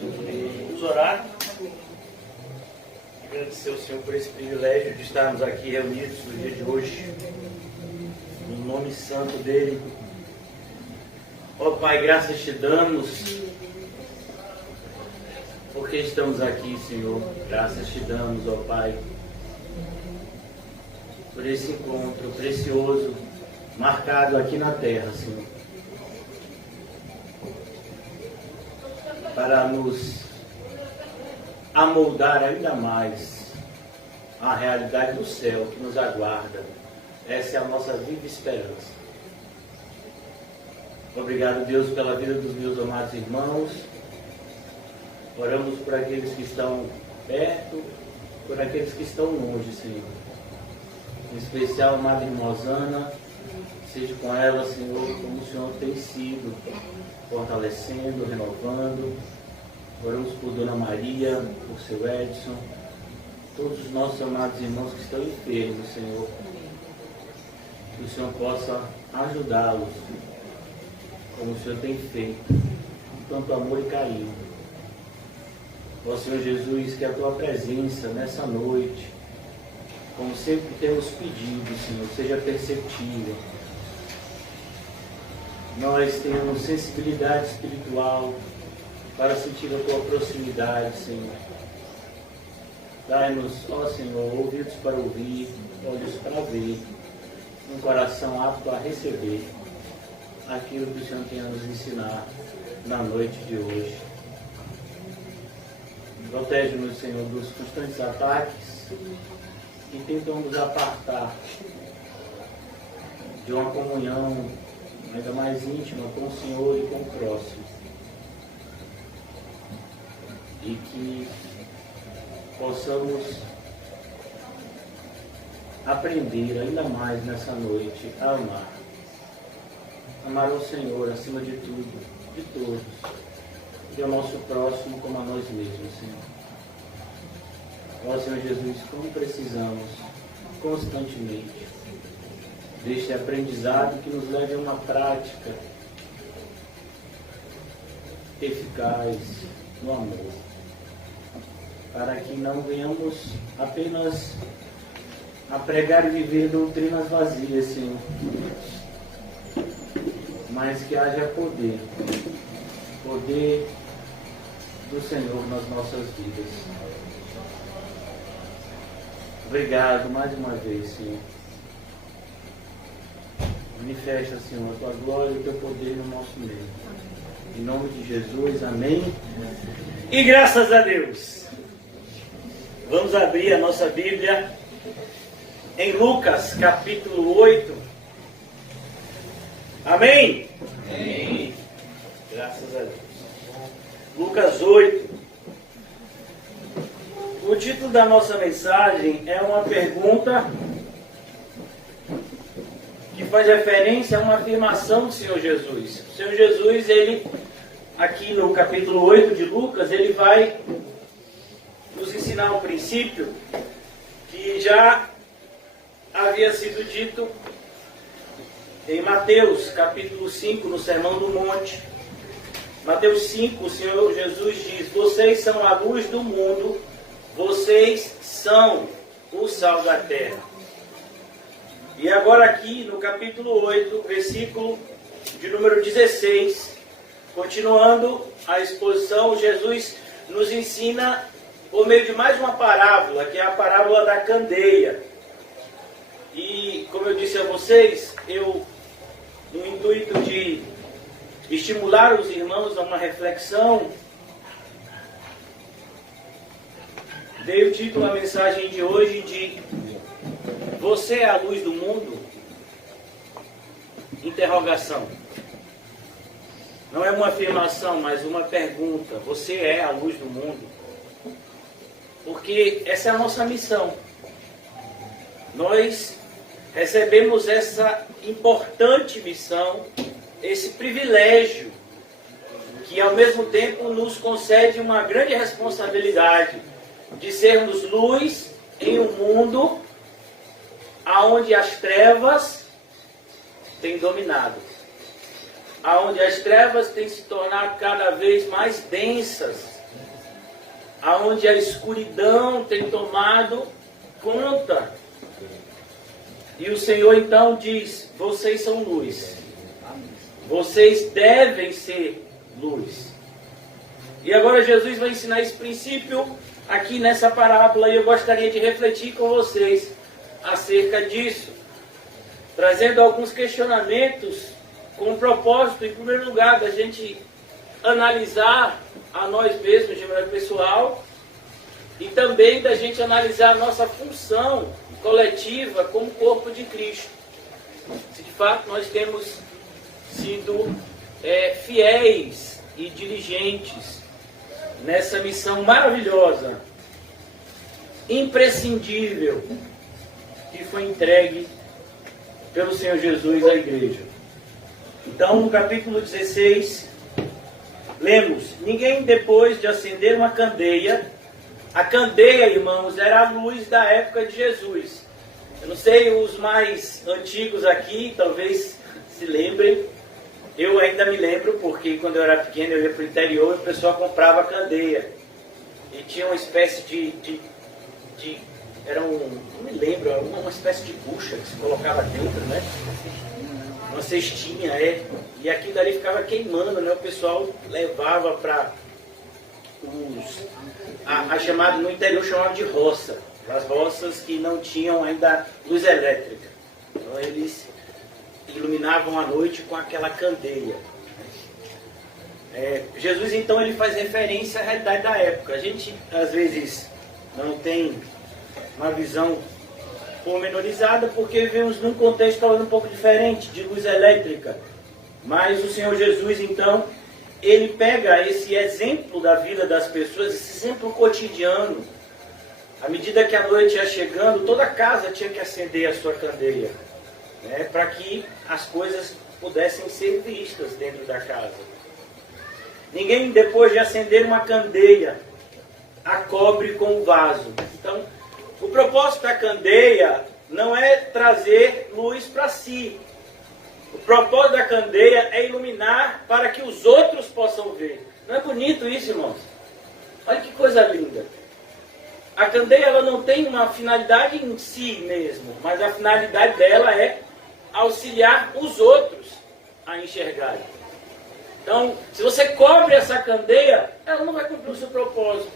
Vamos orar. Agradecer ao Senhor por esse privilégio de estarmos aqui reunidos no dia de hoje, no nome santo dEle. Ó Pai, graças te damos, porque estamos aqui, Senhor. Graças te damos, ó Pai, por esse encontro precioso, marcado aqui na terra, Senhor, para nos amoldar ainda mais a realidade do céu que nos aguarda. Essa é a nossa viva esperança. Obrigado, Deus, pela vida dos meus amados irmãos. Oramos por aqueles que estão perto, por aqueles que estão longe, Senhor. Em especial, amada irmã Osana, seja com ela, Senhor, como o Senhor tem sido, fortalecendo, renovando. Oramos por Dona Maria, por seu Edson, todos os nossos amados irmãos que estão enfermos, Senhor. Que o Senhor possa ajudá-los, como o Senhor tem feito, com tanto amor e carinho. Ó Senhor Jesus, que a Tua presença nessa noite, como sempre temos pedido, Senhor, seja perceptível. Nós tenhamos sensibilidade espiritual para sentir a Tua proximidade, Senhor. Dai-nos, ó Senhor, ouvidos para ouvir, olhos para ver, um coração apto a receber aquilo que o Senhor tem a nos ensinar na noite de hoje. Protege-nos, Senhor, dos constantes ataques que tentam nos apartar de uma comunhão ainda mais íntima com o Senhor e com o próximo. E que possamos aprender ainda mais nessa noite a amar. Amar ao Senhor acima de tudo, de todos, e ao nosso próximo como a nós mesmos, Senhor. Ó Senhor Jesus, como precisamos constantemente deste aprendizado que nos leve a uma prática eficaz no amor, para que não venhamos apenas a pregar e viver doutrinas vazias, Senhor, mas que haja poder do Senhor nas nossas vidas. Obrigado mais uma vez, Senhor. Manifesta, Senhor, a Tua glória e o Teu poder no nosso meio. Em nome de Jesus, amém. E graças a Deus. Vamos abrir a nossa Bíblia em Lucas, capítulo 8. Amém? Amém. Graças a Deus. Lucas 8. O título da nossa mensagem é uma pergunta que faz referência a uma afirmação do Senhor Jesus. O Senhor Jesus, ele, aqui no capítulo 8 de Lucas, ele vai nos ensinar um princípio que já havia sido dito em Mateus, capítulo 5, no Sermão do Monte. Mateus 5, o Senhor Jesus diz: vocês são a luz do mundo, vocês são o sal da terra. E agora aqui no capítulo 8, versículo de número 16, continuando a exposição, Jesus nos ensina por meio de mais uma parábola, que é a parábola da candeia. E como eu disse a vocês, no intuito de estimular os irmãos a uma reflexão, dei o título à mensagem de hoje de Você é a luz do mundo? Interrogação. Não é uma afirmação, mas uma pergunta. Você é a luz do mundo? Porque essa é a nossa missão. Nós recebemos essa importante missão, esse privilégio, que ao mesmo tempo nos concede uma grande responsabilidade de sermos luz em um mundo aonde as trevas têm dominado, aonde as trevas têm se tornado cada vez mais densas aonde a escuridão tem tomado conta. E o Senhor então diz: vocês são luz. Vocês devem ser luz. E agora Jesus vai ensinar esse princípio aqui nessa parábola, e eu gostaria de refletir com vocês acerca disso, trazendo alguns questionamentos com o propósito, em primeiro lugar, da gente analisar a nós mesmos de maneira pessoal e também da gente analisar a nossa função coletiva como corpo de Cristo. Se de fato nós temos sido fiéis e diligentes nessa missão maravilhosa, imprescindível, que foi entregue pelo Senhor Jesus à igreja. Então, no capítulo 16, lemos: ninguém, depois de acender uma candeia, a candeia, irmãos, era a luz da época de Jesus. Eu não sei, os mais antigos aqui talvez se lembrem. Eu ainda me lembro, porque quando eu era pequeno eu ia para o interior e o pessoal comprava candeia. E tinha uma espécie não me lembro, uma espécie de bucha que se colocava dentro, né? Uma cestinha, e aquilo ali ficava queimando, né? O pessoal levava para a chamada, no interior chamava de roça. As roças que não tinham ainda luz elétrica. Então eles iluminavam a noite com aquela candeia. Jesus então ele faz referência à realidade da época. A gente às vezes não tem uma visão pormenorizada porque vivemos num contexto talvez um pouco diferente de luz elétrica. Mas o Senhor Jesus então ele pega esse exemplo da vida das pessoas, esse exemplo cotidiano. À medida que a noite ia chegando, toda casa tinha que acender a sua candeia, né, para que as coisas pudessem ser vistas dentro da casa. Ninguém, depois de acender uma candeia, a cobre com um vaso. Então, o propósito da candeia não é trazer luz para si. O propósito da candeia é iluminar para que os outros possam ver. Não é bonito isso, irmãos? Olha que coisa linda. A candeia ela não tem uma finalidade em si mesmo, mas a finalidade dela é auxiliar os outros a enxergarem. Então, se você cobre essa candeia, ela não vai cumprir o seu propósito.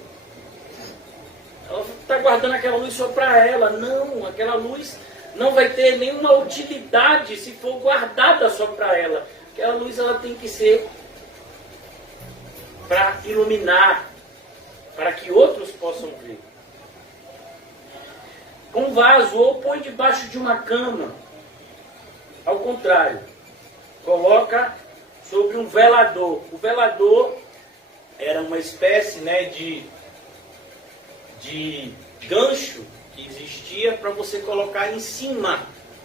Ela está guardando aquela luz só para ela. Não, aquela luz não vai ter nenhuma utilidade se for guardada só para ela. Aquela luz ela tem que ser para iluminar, para que outros possam ver. Um vaso ou põe debaixo de uma cama. Ao contrário, coloca sobre um velador. O velador era uma espécie, né, de gancho que existia para você colocar em cima,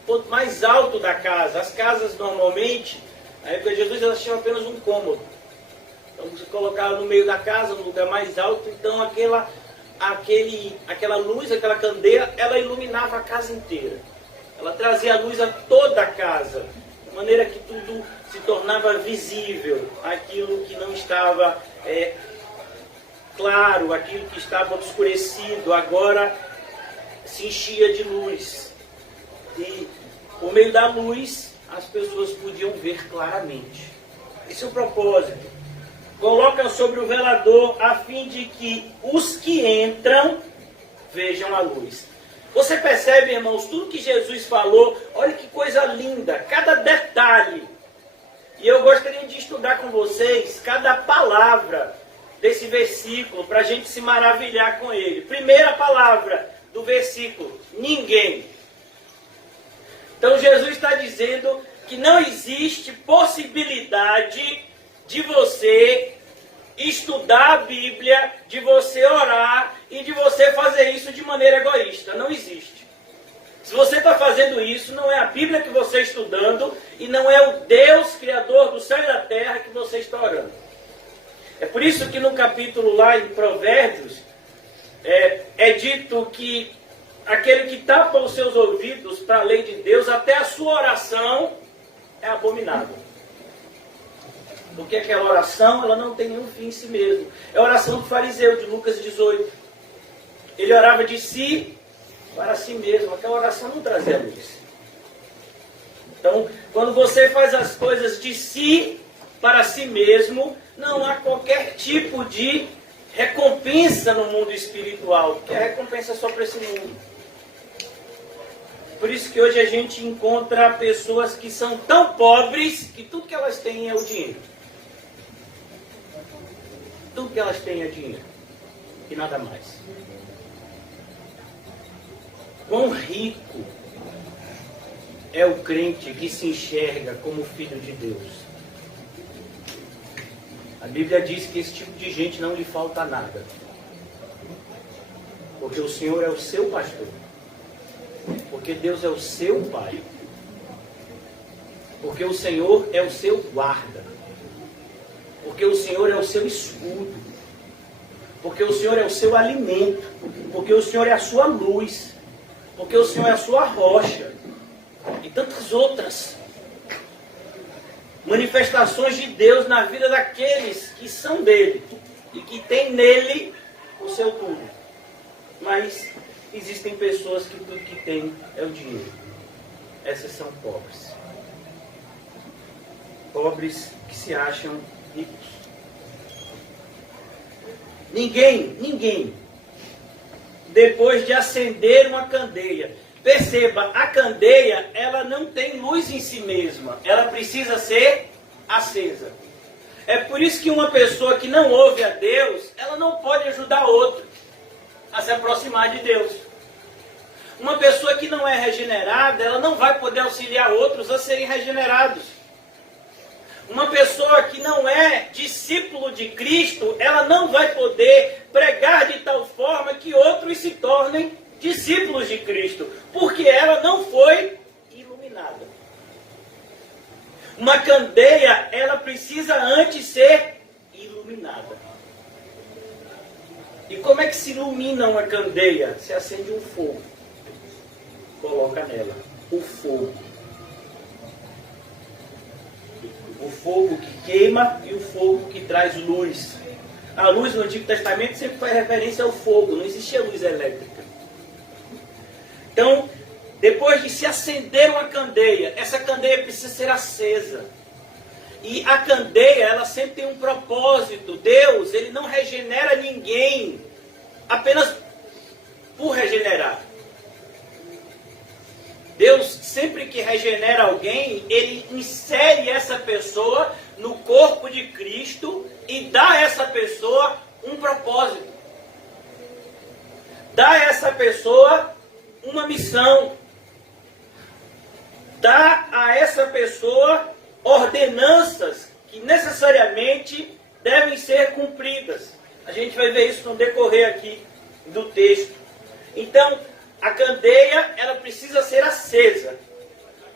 ponto mais alto da casa. As casas normalmente, na época de Jesus, elas tinham apenas um cômodo. Então você colocava no meio da casa, no lugar mais alto, então aquela luz, aquela candeia, ela iluminava a casa inteira. Ela trazia a luz a toda a casa, de maneira que tudo se tornava visível, aquilo que não estava claro, aquilo que estava obscurecido, agora se enchia de luz. E por meio da luz, as pessoas podiam ver claramente. Esse é o propósito. Coloca sobre o velador a fim de que os que entram vejam a luz. Você percebe, irmãos, tudo que Jesus falou, olha que coisa linda, cada detalhe. E eu gostaria de estudar com vocês cada palavra desse versículo, para a gente se maravilhar com ele. Primeira palavra do versículo: ninguém. Então Jesus está dizendo que não existe possibilidade de você estudar a Bíblia, de você orar e de você fazer isso de maneira egoísta. Não existe. Se você está fazendo isso, não é a Bíblia que você está estudando e não é o Deus Criador do céu e da terra que você está orando. É por isso que no capítulo lá em Provérbios é dito que aquele que tapa os seus ouvidos para a lei de Deus, até a sua oração é abominável. Porque aquela oração, ela não tem nenhum fim em si mesmo. É a oração do fariseu, de Lucas 18. Ele orava de si para si mesmo. Aquela oração não trazia luz. Então, quando você faz as coisas de si para si mesmo, não há qualquer tipo de recompensa no mundo espiritual, porque a recompensa é só para esse mundo. Por isso que hoje a gente encontra pessoas que são tão pobres que tudo que elas têm é o dinheiro. Tudo que elas têm é dinheiro. E nada mais. Quão rico é o crente que se enxerga como filho de Deus. A Bíblia diz que esse tipo de gente não lhe falta nada. Porque o Senhor é o seu pastor. Porque Deus é o seu Pai. Porque o Senhor é o seu guarda. Porque o Senhor é o seu escudo. Porque o Senhor é o seu alimento. Porque o Senhor é a sua luz. Porque o Senhor é a sua rocha. E tantas outras manifestações de Deus na vida daqueles que são dele. E que tem nele o seu tudo. Mas existem pessoas que tudo que tem é o dinheiro. Essas são pobres. Pobres que se acham ricos. Ninguém, depois de acender uma candeia, perceba, a candeia, ela não tem luz em si mesma. Ela precisa ser acesa. É por isso que uma pessoa que não ouve a Deus, ela não pode ajudar outro a se aproximar de Deus. Uma pessoa que não é regenerada, ela não vai poder auxiliar outros a serem regenerados. Uma pessoa que não é discípulo de Cristo, ela não vai poder pregar de tal forma que outros se tornem discípulos de Cristo, porque ela não foi iluminada. Uma candeia, ela precisa antes ser iluminada. E como é que se ilumina uma candeia? Se acende um fogo. Coloca nela o fogo. O fogo que queima e o fogo que traz luz. A luz no Antigo Testamento sempre faz referência ao fogo, não existia luz elétrica. Então, depois de se acender uma candeia, essa candeia precisa ser acesa. E a candeia, ela sempre tem um propósito. Deus, ele não regenera ninguém apenas por regenerar. Deus, sempre que regenera alguém, ele insere essa pessoa no corpo de Cristo e dá a essa pessoa um propósito. Dá a essa pessoa uma missão. Dá a essa pessoa ordenanças que necessariamente devem ser cumpridas. A gente vai ver isso no decorrer aqui do texto. Então, a candeia, ela precisa ser acesa.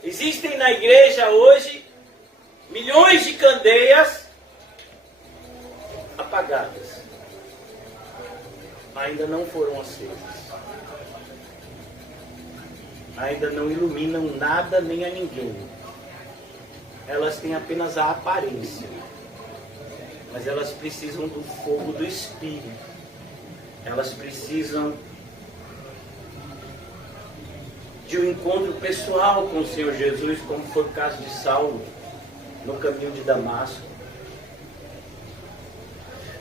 Existem na igreja hoje milhões de candeias apagadas. Ainda não foram acesas. Ainda não iluminam nada nem a ninguém. Elas têm apenas a aparência. Mas elas precisam do fogo do Espírito. Elas precisam de um encontro pessoal com o Senhor Jesus, como foi o caso de Saulo, no caminho de Damasco.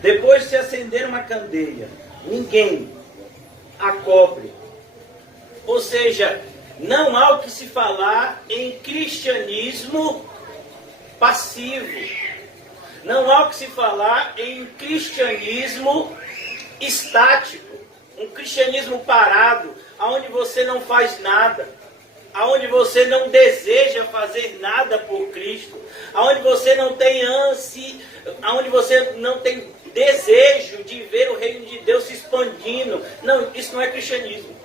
Depois de se acender uma candeia, ninguém a cobre. Ou seja, não há o que se falar em cristianismo passivo. Não há o que se falar em cristianismo estático. Um cristianismo parado, onde você não faz nada, onde você não deseja fazer nada por Cristo, onde você não tem ânsia, onde você não tem desejo de ver o reino de Deus se expandindo. Não, isso não é cristianismo.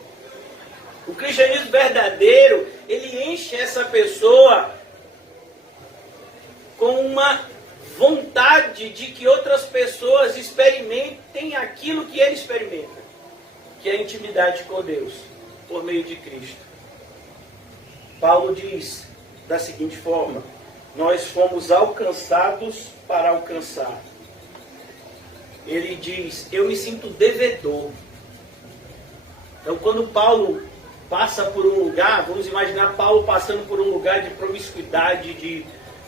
O cristianismo verdadeiro, ele enche essa pessoa com uma vontade de que outras pessoas experimentem aquilo que ele experimenta, que é a intimidade com Deus, por meio de Cristo. Paulo diz da seguinte forma, nós fomos alcançados para alcançar. Ele diz, eu me sinto devedor. Então, quando Paulo passa por um lugar, vamos imaginar Paulo passando por um lugar de promiscuidade, de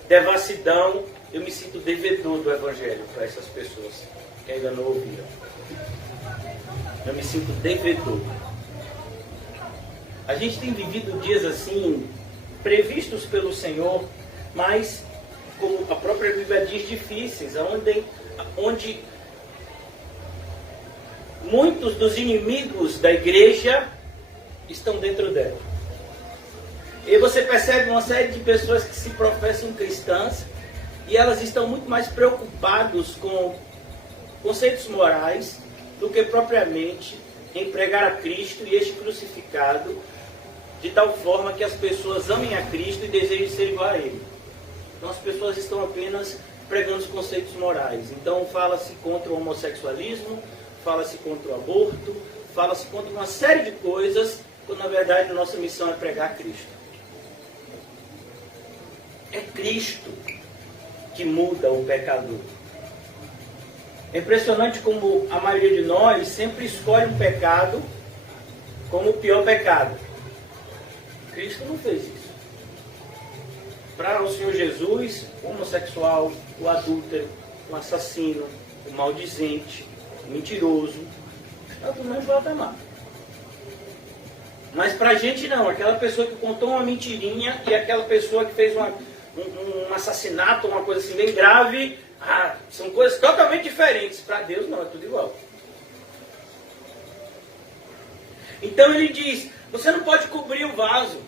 devassidão, eu me sinto devedor do Evangelho para essas pessoas que ainda não ouviram. Eu me sinto devedor. A gente tem vivido dias assim, previstos pelo Senhor, mas, como a própria Bíblia diz, difíceis, onde muitos dos inimigos da igreja estão dentro dela. E você percebe uma série de pessoas que se professam cristãs e elas estão muito mais preocupadas com conceitos morais do que propriamente em pregar a Cristo e este crucificado, de tal forma que as pessoas amem a Cristo e desejem ser igual a Ele. Então as pessoas estão apenas pregando os conceitos morais. Então fala-se contra o homossexualismo, fala-se contra o aborto, fala-se contra uma série de coisas, quando na verdade a nossa missão é pregar Cristo. É Cristo que muda o pecador. É impressionante como a maioria de nós sempre escolhe um pecado como o pior pecado. Cristo não fez isso. Para o Senhor Jesus, o homossexual, o adúltero, o assassino, o maldizente, o mentiroso, é o que não falta amar. Mas para a gente não, aquela pessoa que contou uma mentirinha e aquela pessoa que fez um assassinato, uma coisa assim bem grave, são coisas totalmente diferentes. Para Deus não, é tudo igual. Então ele diz, você não pode cobrir o vaso.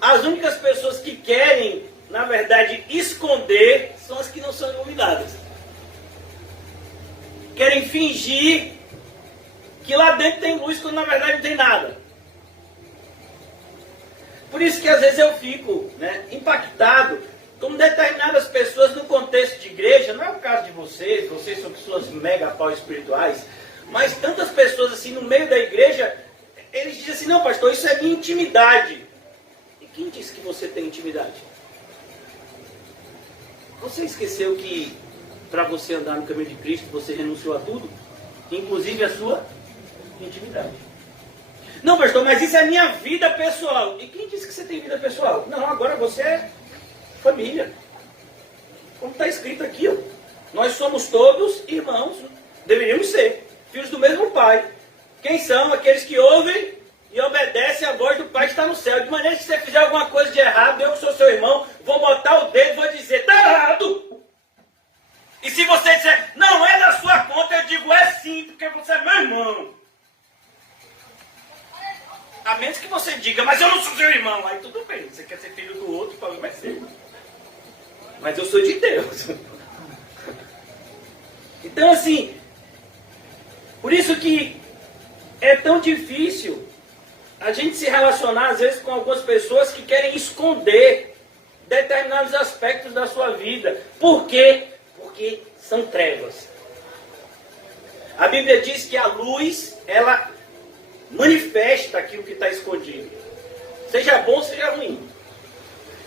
As únicas pessoas que querem, na verdade, esconder, são as que não são iluminadas. Querem fingir que lá dentro tem luz, quando na verdade não tem nada. Por isso que às vezes eu fico impactado como determinadas pessoas no contexto de igreja, não é o caso de vocês são pessoas mega pau espirituais, mas tantas pessoas assim no meio da igreja, eles dizem assim, não pastor, isso é minha intimidade. E quem disse que você tem intimidade? Você esqueceu que para você andar no caminho de Cristo, você renunciou a tudo? Inclusive a sua intimidade. Não, pastor, mas isso é minha vida pessoal. E quem disse que você tem vida pessoal? Não, agora você é família. Como está escrito aqui, ó. Nós somos todos irmãos, deveríamos ser, filhos do mesmo Pai. Quem são? Aqueles que ouvem e obedecem à voz do Pai que está no céu. De maneira que se você fizer alguma coisa de errado, eu que sou seu irmão, vou botar o dedo e vou dizer, está errado. E se você disser, não é da sua conta, eu digo, é sim, porque você é meu irmão. A menos que você diga, mas eu não sou seu irmão. Aí tudo bem, você quer ser filho do outro, o problema é seu. Mas eu sou de Deus. Então assim, por isso que é tão difícil a gente se relacionar às vezes com algumas pessoas que querem esconder determinados aspectos da sua vida. Por quê? Porque são trevas. A Bíblia diz que a luz, ela manifesta aquilo que está escondido. Seja bom, seja ruim.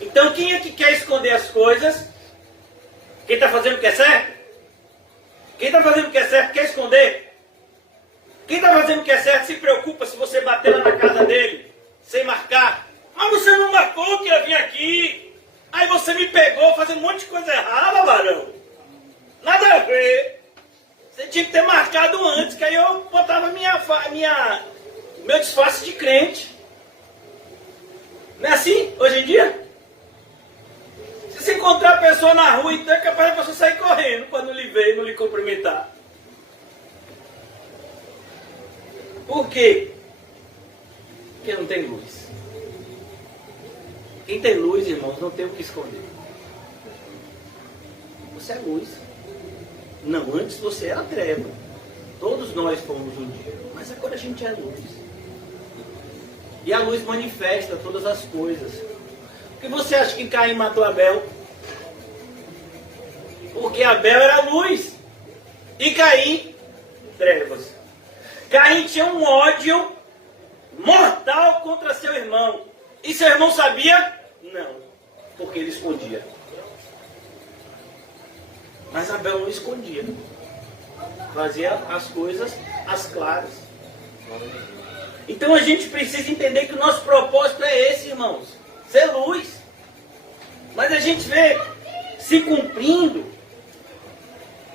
Então quem é que quer esconder as coisas? Quem está fazendo o que é certo? Quem está fazendo o que é certo quer esconder? Quem está fazendo o que é certo se preocupa se você bater lá na casa dele, sem marcar. Mas você não marcou que eu vim aqui. Aí você me pegou fazendo um monte de coisa errada, varão. Nada a ver. Você tinha que ter marcado antes, que aí eu botava meu disfarce de crente. Não é assim, hoje em dia? Se você encontrar a pessoa na rua, então é capaz de você sair correndo para não lhe ver e não lhe cumprimentar. Por quê? Porque não tem luz. Quem tem luz, irmãos, não tem o que esconder. Você é luz. Não, antes você era treva. Todos nós fomos um dia. Mas agora a gente é luz. E a luz manifesta todas as coisas. Por que você acha que Caim matou Abel? Porque Abel era luz. E Caim, trevas. Caim tinha um ódio contra seu irmão. E seu irmão sabia? Não, porque ele escondia. Mas Abel não escondia. Fazia as coisas às claras. Então a gente precisa entender que o nosso propósito é esse, irmãos. Ser luz. Mas a gente vê se cumprindo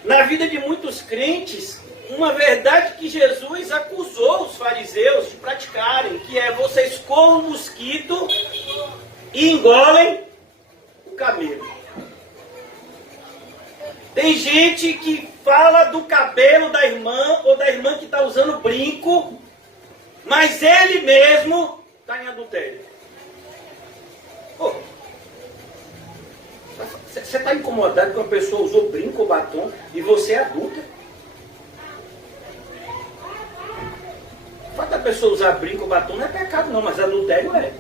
na vida de muitos crentes uma verdade que Jesus acusou os fariseus de praticarem, que é: vocês comem o mosquito e engolem o camelo. Tem gente que fala do cabelo da irmã, ou da irmã que está usando brinco, mas ele mesmo está em adultério. Você está incomodado que uma pessoa usou brinco ou batom e você é adulta? O fato da pessoa usar brinco ou batom não é pecado não, mas adultério é.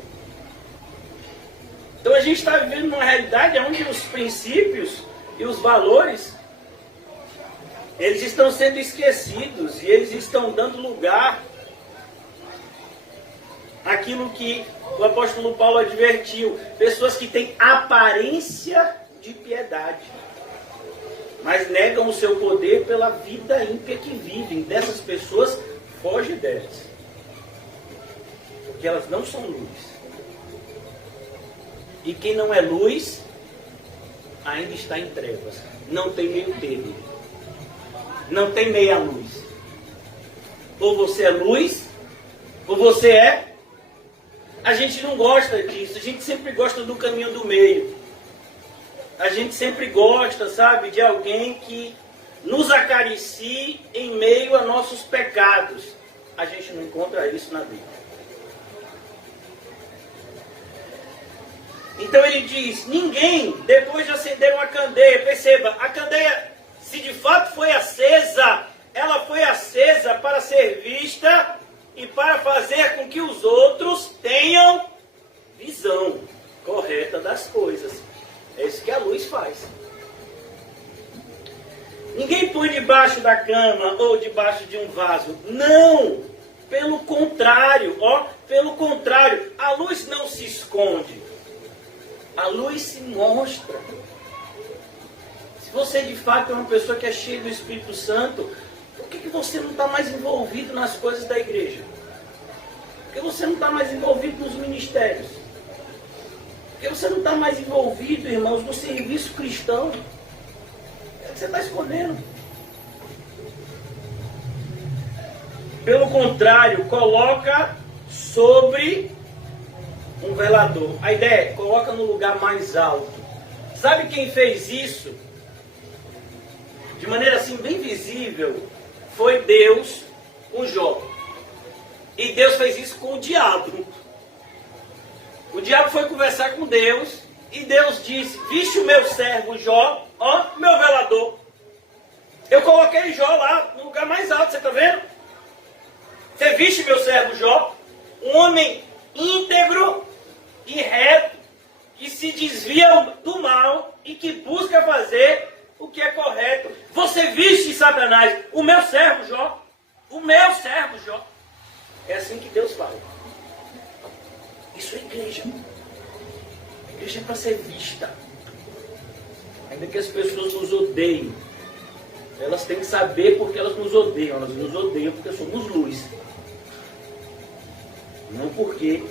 Então a gente está vivendo numa realidade onde os princípios e os valores, eles estão sendo esquecidos e eles estão dando lugar àquilo que o apóstolo Paulo advertiu: pessoas que têm aparência de piedade, mas negam o seu poder pela vida ímpia que vivem. Dessas pessoas, foge delas, porque elas não são luz. E quem não é luz ainda está em trevas. Não tem meio termo. Não tem meia luz. Ou você é luz, ou você é... A gente não gosta disso. A gente sempre gosta do caminho do meio. A gente sempre gosta, sabe, de alguém que nos acaricie em meio a nossos pecados. A gente não encontra isso na Bíblia. Então ele diz: ninguém, depois de acender uma candeia, perceba, a candeia, se de fato foi acesa, ela foi acesa para ser vista e para fazer com que os outros tenham visão correta das coisas. É isso que a luz faz. Ninguém põe debaixo da cama ou debaixo de um vaso. Não! Pelo contrário, pelo contrário, a luz não se esconde. A luz se mostra. Se você de fato é uma pessoa que é cheia do Espírito Santo, por que você não está mais envolvido nas coisas da igreja? Por que você não está mais envolvido nos ministérios? Por que você não está mais envolvido, irmãos, no serviço cristão? O que você está escondendo? Pelo contrário, coloca sobre um velador. A ideia é: coloca no lugar mais alto. Sabe quem fez isso? De maneira assim bem visível, foi Deus com Jó. E Deus fez isso com o diabo. O diabo foi conversar com Deus e Deus disse: viste o meu servo Jó, meu velador. Eu coloquei Jó lá no lugar mais alto, você está vendo? Você viste meu servo Jó? Um homem íntegro e reto, que se desvia do mal e que busca fazer o que é correto. Você viste, Satanás, o meu servo Jó? O meu servo Jó. É assim que Deus fala. Isso é igreja. A igreja é para ser vista. Ainda que as pessoas nos odeiem, elas têm que saber porque elas nos odeiam. Elas nos odeiam porque somos luz. Não porque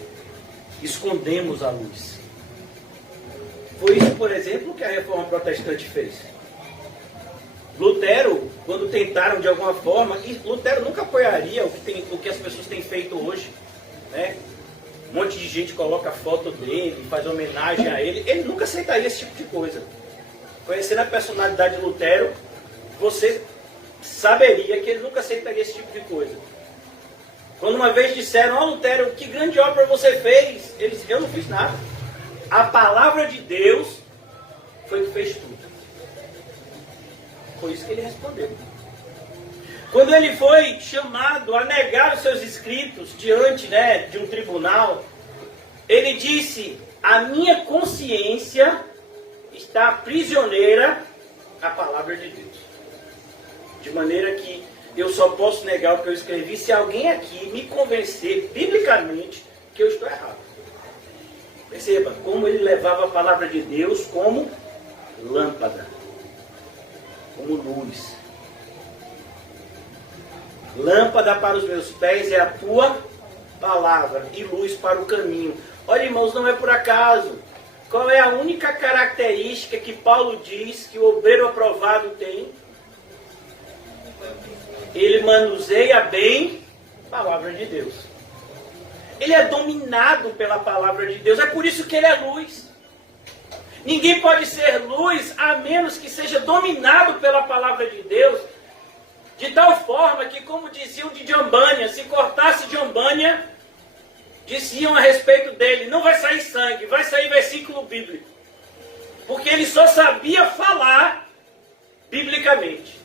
escondemos a luz. Foi isso, por exemplo, que a Reforma Protestante fez. Lutero, quando tentaram de alguma forma, e Lutero nunca apoiaria o que as pessoas têm feito hoje, né? Um monte de gente coloca a foto dele, faz homenagem a ele. Ele nunca aceitaria esse tipo de coisa. Conhecendo a personalidade de Lutero, você saberia que ele nunca aceitaria esse tipo de coisa. Quando uma vez disseram: Lutero, que grande obra você fez? Ele disse: eu não fiz nada. A palavra de Deus foi que fez tudo. Foi isso que ele respondeu. Quando ele foi chamado a negar os seus escritos diante, de um tribunal, ele disse: a minha consciência está prisioneira à palavra de Deus. De maneira que eu só posso negar o que eu escrevi se alguém aqui me convencer biblicamente que eu estou errado. Perceba como ele levava a palavra de Deus como lâmpada. como luz. Lâmpada para os meus pés é a tua palavra e luz para o caminho. Olha, irmãos, não é por acaso. Qual é a única característica que Paulo diz que o obreiro aprovado tem? Ele manuseia bem a palavra de Deus. Ele é dominado pela palavra de Deus. É por isso que ele é luz. Ninguém pode ser luz a menos que seja dominado pela palavra de Deus. De tal forma que, como diziam de John Bunyan, se cortasse John Bunyan, diziam a respeito dele, não vai sair sangue, vai sair versículo bíblico. Porque ele só sabia falar biblicamente.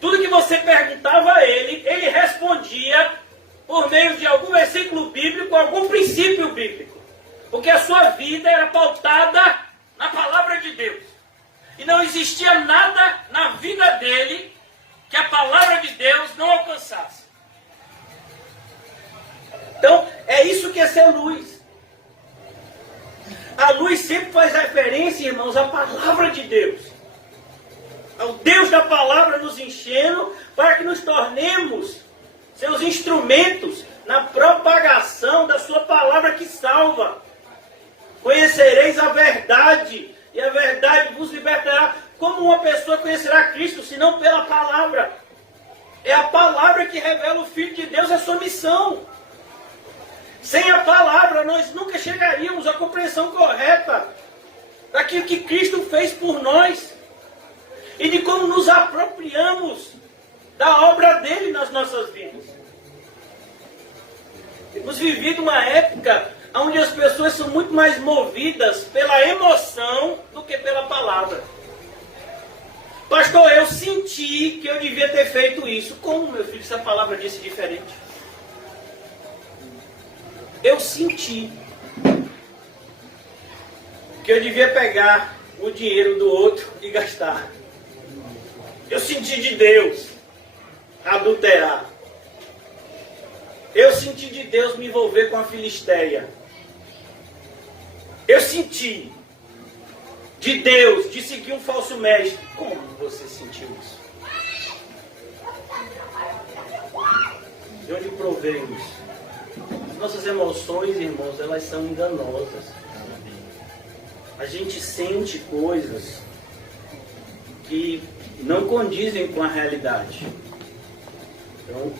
Tudo que você perguntava a ele, ele respondia por meio de algum versículo bíblico, algum princípio bíblico. Porque a sua vida era pautada na palavra de Deus. E não existia nada na vida dele que a palavra de Deus não alcançasse. Então, é isso que é ser luz. A luz sempre faz referência, irmãos, à palavra de Deus. Ao Deus da palavra nos enchendo para que nos tornemos seus instrumentos na propagação da sua palavra que salva. Conhecereis a verdade, e a verdade vos libertará. Como uma pessoa conhecerá Cristo, senão pela palavra? É a palavra que revela o Filho de Deus, a sua missão. Sem a palavra, nós nunca chegaríamos à compreensão correta daquilo que Cristo fez por nós e de como nos apropriamos da obra dele nas nossas vidas. Temos vivido uma época onde as pessoas são muito mais movidas pela emoção do que pela palavra. Pastor, eu senti que eu devia ter feito isso. Como, meu filho, se a palavra disse diferente? Eu senti que eu devia pegar o dinheiro do outro e gastar. Eu senti de Deus adulterar. Eu senti de Deus me envolver com a Filisteia. Eu senti de Deus de seguir um falso mestre. Como você sentiu isso? De onde provém isso? Nossas emoções, irmãos, elas são enganosas. A gente sente coisas que não condizem com a realidade. Então,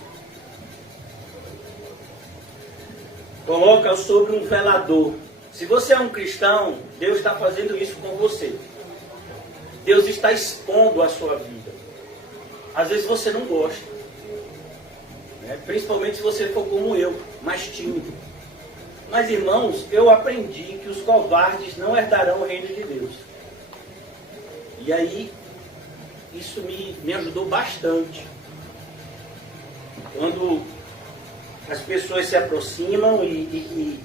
coloca sobre um velador. Se você é um cristão, Deus está fazendo isso com você. Deus está expondo a sua vida. Às vezes você não gosta, né? Principalmente se você for como eu, mais tímido. Mas, irmãos, eu aprendi que os covardes não herdarão o reino de Deus. E aí, isso me ajudou bastante. Quando as pessoas se aproximam e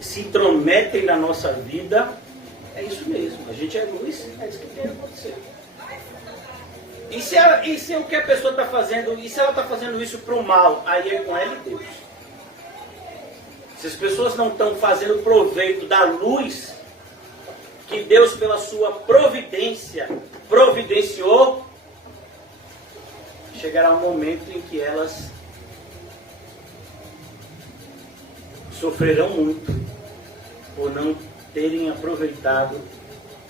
se intrometem na nossa vida, é isso mesmo. A gente é luz, é isso que tem que acontecer. E se o que a pessoa está fazendo, e se ela está fazendo isso para o mal, aí é com ela e Deus. Se as pessoas não estão fazendo proveito da luz que Deus, pela sua providência, providenciou, chegará um momento em que elas sofrerão muito por não terem aproveitado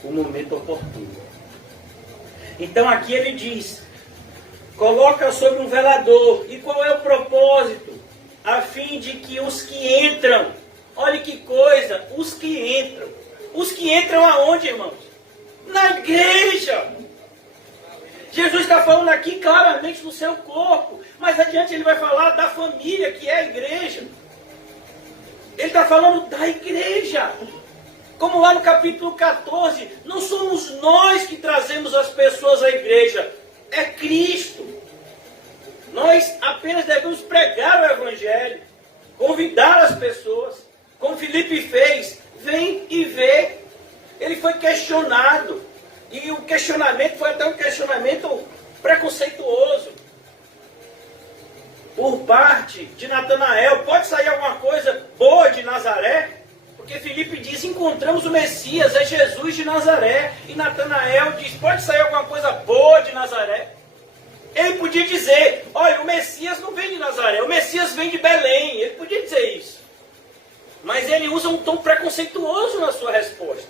o momento oportuno. Então aqui ele diz, coloca sobre um velador. E qual é o propósito? A fim de que os que entram, olha que coisa, os que entram aonde, irmãos? Na igreja. Jesus está falando aqui claramente do seu corpo, mas adiante ele vai falar da família que é a igreja. Ele está falando da igreja. Como lá no capítulo 14, não somos nós que trazemos as pessoas à igreja, é Cristo. Nós apenas devemos pregar o Evangelho, convidar as pessoas, como Filipe fez, vem e vê. Ele foi questionado, e o questionamento foi até um questionamento preconceituoso. Por parte de Natanael, pode sair alguma coisa boa de Nazaré? Porque Porque Filipe diz, encontramos o Messias, é Jesus de Nazaré. E Natanael diz, pode sair alguma coisa boa de Nazaré? Ele podia dizer, olha, o Messias não vem de Nazaré, o Messias vem de Belém. Ele podia dizer isso. Mas ele usa um tom preconceituoso na sua resposta.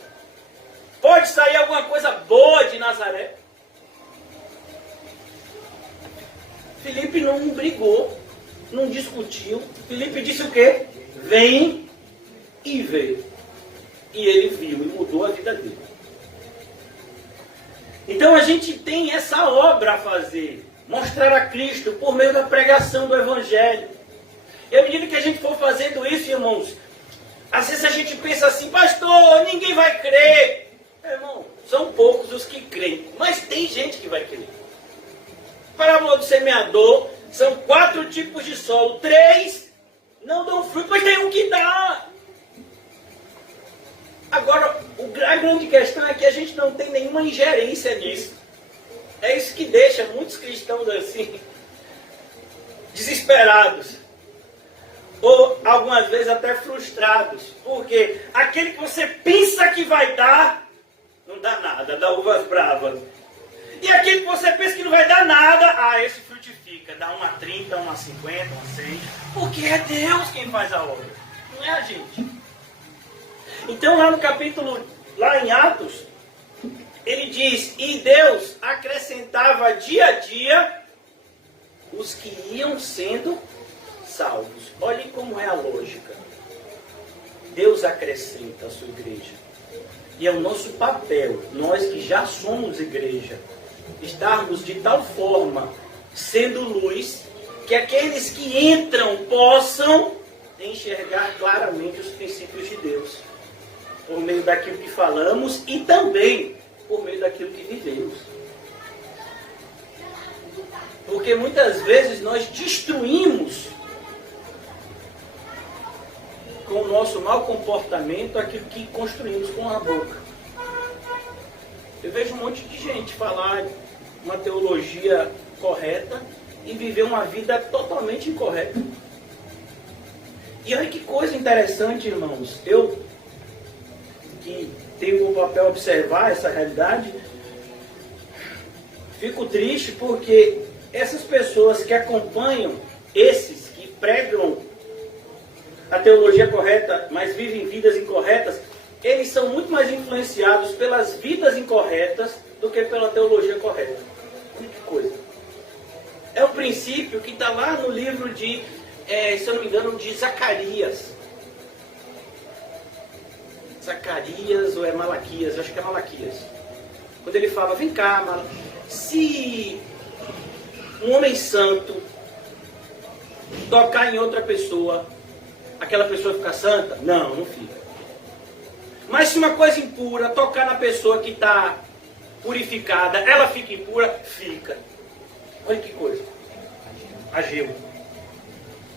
Pode sair alguma coisa boa de Nazaré? Filipe não brigou, não discutiu. Filipe disse o quê? Vem, e veio. E ele viu e mudou a vida dele. Então a gente tem essa obra a fazer. Mostrar a Cristo por meio da pregação do Evangelho. E à medida que a gente for fazendo isso, irmãos, às vezes a gente pensa assim, pastor, ninguém vai crer. Irmão, são poucos os que creem, mas tem gente que vai crer. Parábola do semeador, são 4 tipos de solo, 3 não dão fruto, mas tem um que dá. Agora, a grande questão é que a gente não tem nenhuma ingerência nisso. É isso que deixa muitos cristãos assim, desesperados. Ou algumas vezes até frustrados. Porque aquele que você pensa que vai dar, não dá nada, dá uvas bravas. E aquele que você pensa que não vai dar nada, esse frutifica, dá uma 30, uma 50, uma 100. Porque é Deus quem faz a obra, não é a gente. Então lá no capítulo, lá em Atos, ele diz, e Deus acrescentava dia a dia os que iam sendo salvos. Olhem como é a lógica. Deus acrescenta a sua igreja. E é o nosso papel, nós que já somos igreja, estarmos de tal forma, sendo luz, que aqueles que entram possam enxergar claramente os princípios de Deus. Por meio daquilo que falamos e também por meio daquilo que vivemos. Porque muitas vezes nós destruímos com o nosso mau comportamento aquilo que construímos com a boca. Eu vejo um monte de gente falar uma teologia correta e viver uma vida totalmente incorreta. E olha que coisa interessante, irmãos. Eu que tenho como papel observar essa realidade, fico triste porque essas pessoas que acompanham, esses que pregam a teologia correta, mas vivem vidas incorretas, eles são muito mais influenciados pelas vidas incorretas do que pela teologia correta. Olha que coisa. É um princípio que está lá no livro de, se eu não me engano, de Zacarias. Zacarias ou é Malaquias, acho que é Malaquias. Quando ele fala, vem cá, se um homem santo tocar em outra pessoa, aquela pessoa fica santa? Não, não fica. Mas se uma coisa impura tocar na pessoa que está purificada, ela fica impura? Fica. Olha que coisa. Agiu.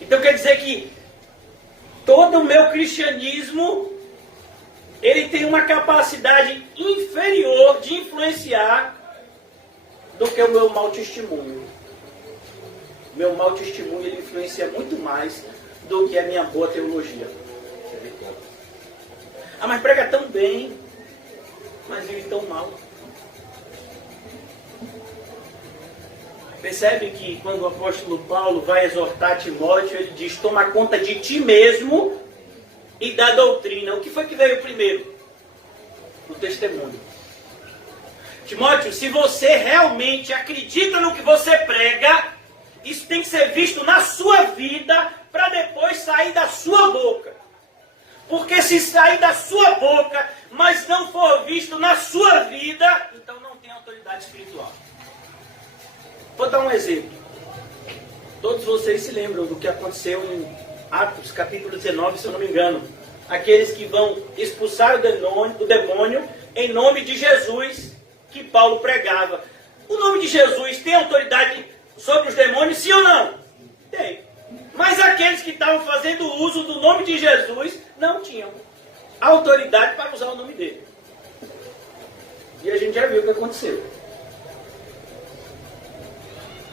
Então quer dizer que todo o meu cristianismo, ele tem uma capacidade inferior de influenciar do que o meu mau testemunho. O meu mau testemunho, ele influencia muito mais do que a minha boa teologia. Mas prega tão bem, mas vive tão mal. Percebe que quando o apóstolo Paulo vai exortar Timóteo, ele diz, toma conta de ti mesmo e da doutrina. O que foi que veio primeiro? O testemunho. Timóteo, se você realmente acredita no que você prega, isso tem que ser visto na sua vida para depois sair da sua boca. Porque se sair da sua boca, mas não for visto na sua vida, então não tem autoridade espiritual. Vou dar um exemplo. Todos vocês se lembram do que aconteceu em Atos, capítulo 19, se eu não me engano. Aqueles que vão expulsar o demônio em nome de Jesus, que Paulo pregava. O nome de Jesus tem autoridade sobre os demônios, sim ou não? Tem. Mas aqueles que estavam fazendo uso do nome de Jesus não tinham autoridade para usar o nome dele. E a gente já viu o que aconteceu.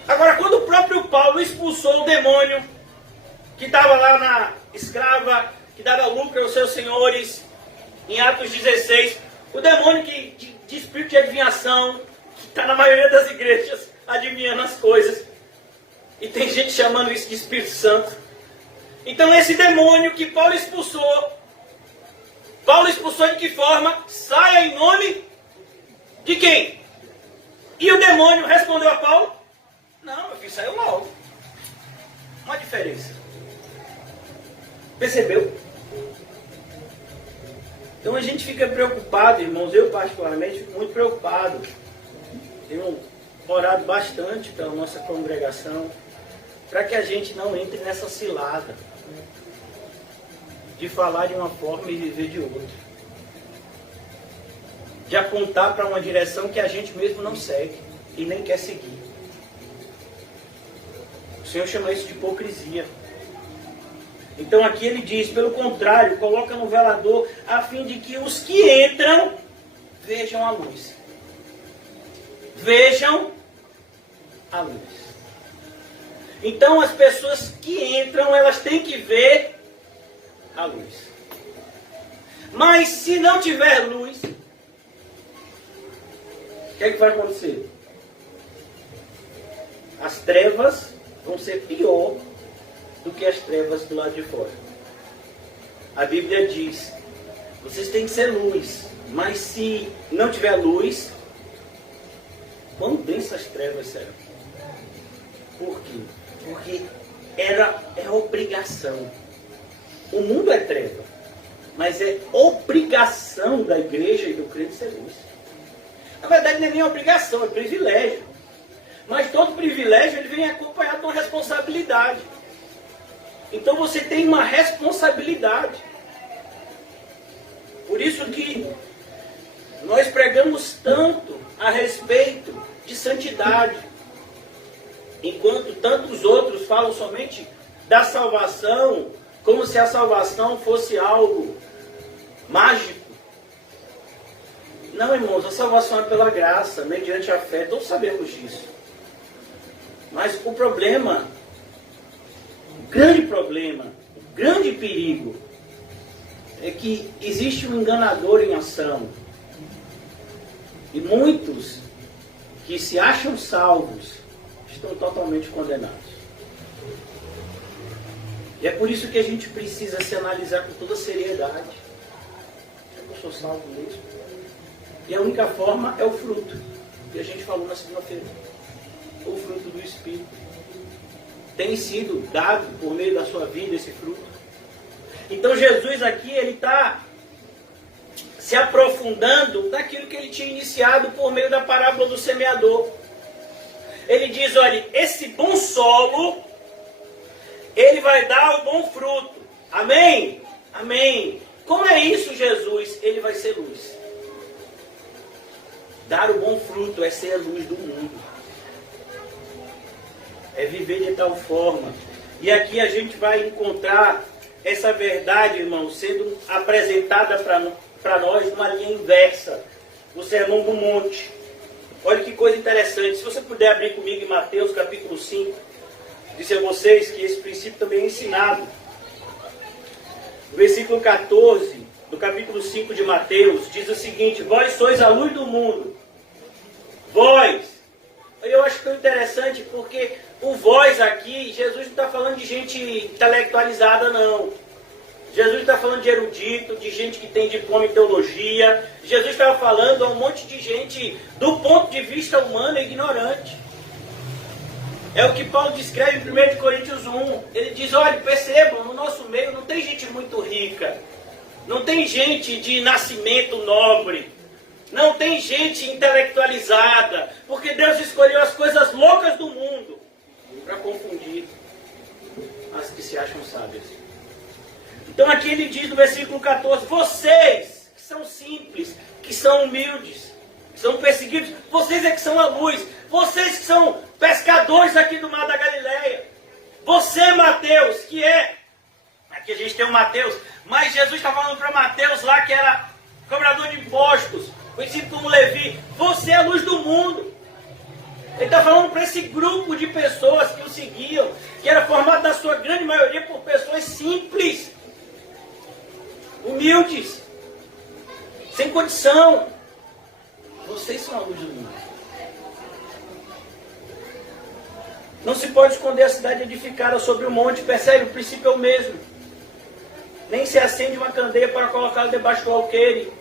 Agora, quando o próprio Paulo expulsou o demônio que estava lá na escrava, que dava lucro aos seus senhores. Em Atos 16, o demônio de espírito de adivinhação, que está na maioria das igrejas, adivinhando as coisas. E tem gente chamando isso de Espírito Santo. Então esse demônio que Paulo expulsou de que forma? Saia em nome de quem? E o demônio respondeu a Paulo: não, meu filho, saiu logo. Uma diferença. Percebeu? Então a gente fica preocupado, irmãos, eu particularmente fico muito preocupado. Tenho orado bastante pela nossa congregação, para que a gente não entre nessa cilada de falar de uma forma e viver de outra. De apontar para uma direção que a gente mesmo não segue e nem quer seguir. O Senhor chama isso de hipocrisia. Então aqui ele diz, pelo contrário, coloca no velador a fim de que os que entram vejam a luz. Vejam a luz. Então as pessoas que entram, elas têm que ver a luz. Mas se não tiver luz, o que é que vai acontecer? As trevas vão ser pior do que as trevas do lado de fora. A Bíblia diz, vocês têm que ser luz, mas se não tiver luz, quão densas trevas serão? Por quê? Porque é obrigação. O mundo é treva, mas é obrigação da igreja e do crente ser luz. Na verdade não é nem obrigação, é privilégio. Mas todo privilégio ele vem acompanhado de uma responsabilidade. Então você tem uma responsabilidade. Por isso que nós pregamos tanto a respeito de santidade, enquanto tantos outros falam somente da salvação, como se a salvação fosse algo mágico. Não, irmãos, a salvação é pela graça, mediante a fé, todos sabemos disso. Mas o problema, o grande problema, o grande perigo, é que existe um enganador em ação. E muitos que se acham salvos estão totalmente condenados. E é por isso que a gente precisa se analisar com toda seriedade. Será que eu sou salvo mesmo? E a única forma é o fruto. Que a gente falou na segunda-feira. O fruto do Espírito. Tem sido dado por meio da sua vida esse fruto. Então Jesus aqui, ele está se aprofundando naquilo que ele tinha iniciado por meio da parábola do semeador. Ele diz, olha, esse bom solo, ele vai dar o bom fruto. Amém? Amém. Como é isso, Jesus? Ele vai ser luz. Dar o bom fruto é ser a luz do mundo. É viver de tal forma. E aqui a gente vai encontrar essa verdade, irmão, sendo apresentada para nós numa linha inversa. O Sermão do Monte. Olha que coisa interessante. Se você puder abrir comigo em Mateus capítulo 5. Disse a vocês que esse princípio também é ensinado. O versículo 14 do capítulo 5 de Mateus diz o seguinte: vós sois a luz do mundo. Vós. Eu acho tão interessante porque o vós aqui, Jesus não está falando de gente intelectualizada, não. Jesus está falando de erudito, de gente que tem diploma em teologia. Jesus estava falando a um monte de gente, do ponto de vista humano, ignorante. É o que Paulo descreve em 1 Coríntios 1. Ele diz, olha, percebam, no nosso meio não tem gente muito rica. Não tem gente de nascimento nobre. Não tem gente intelectualizada. Porque Deus escolheu as coisas loucas do mundo para confundir as que se acham sábias. Então aqui ele diz no versículo 14, vocês que são simples, que são humildes, que são perseguidos, vocês é que são a luz, vocês que são pescadores aqui do Mar da Galileia, você, Mateus, que é, aqui a gente tem o Mateus, mas Jesus está falando para Mateus lá, que era cobrador de impostos, conhecido como Levi, você é a luz do mundo. Ele está falando para esse grupo de pessoas que o seguiam, que era formado na sua grande maioria por pessoas simples. são. Vocês são a luz do mundo. Não se pode esconder a cidade edificada sobre o monte. Percebe? O princípio é o mesmo. Nem se acende uma candeia para colocá-la debaixo do alqueire,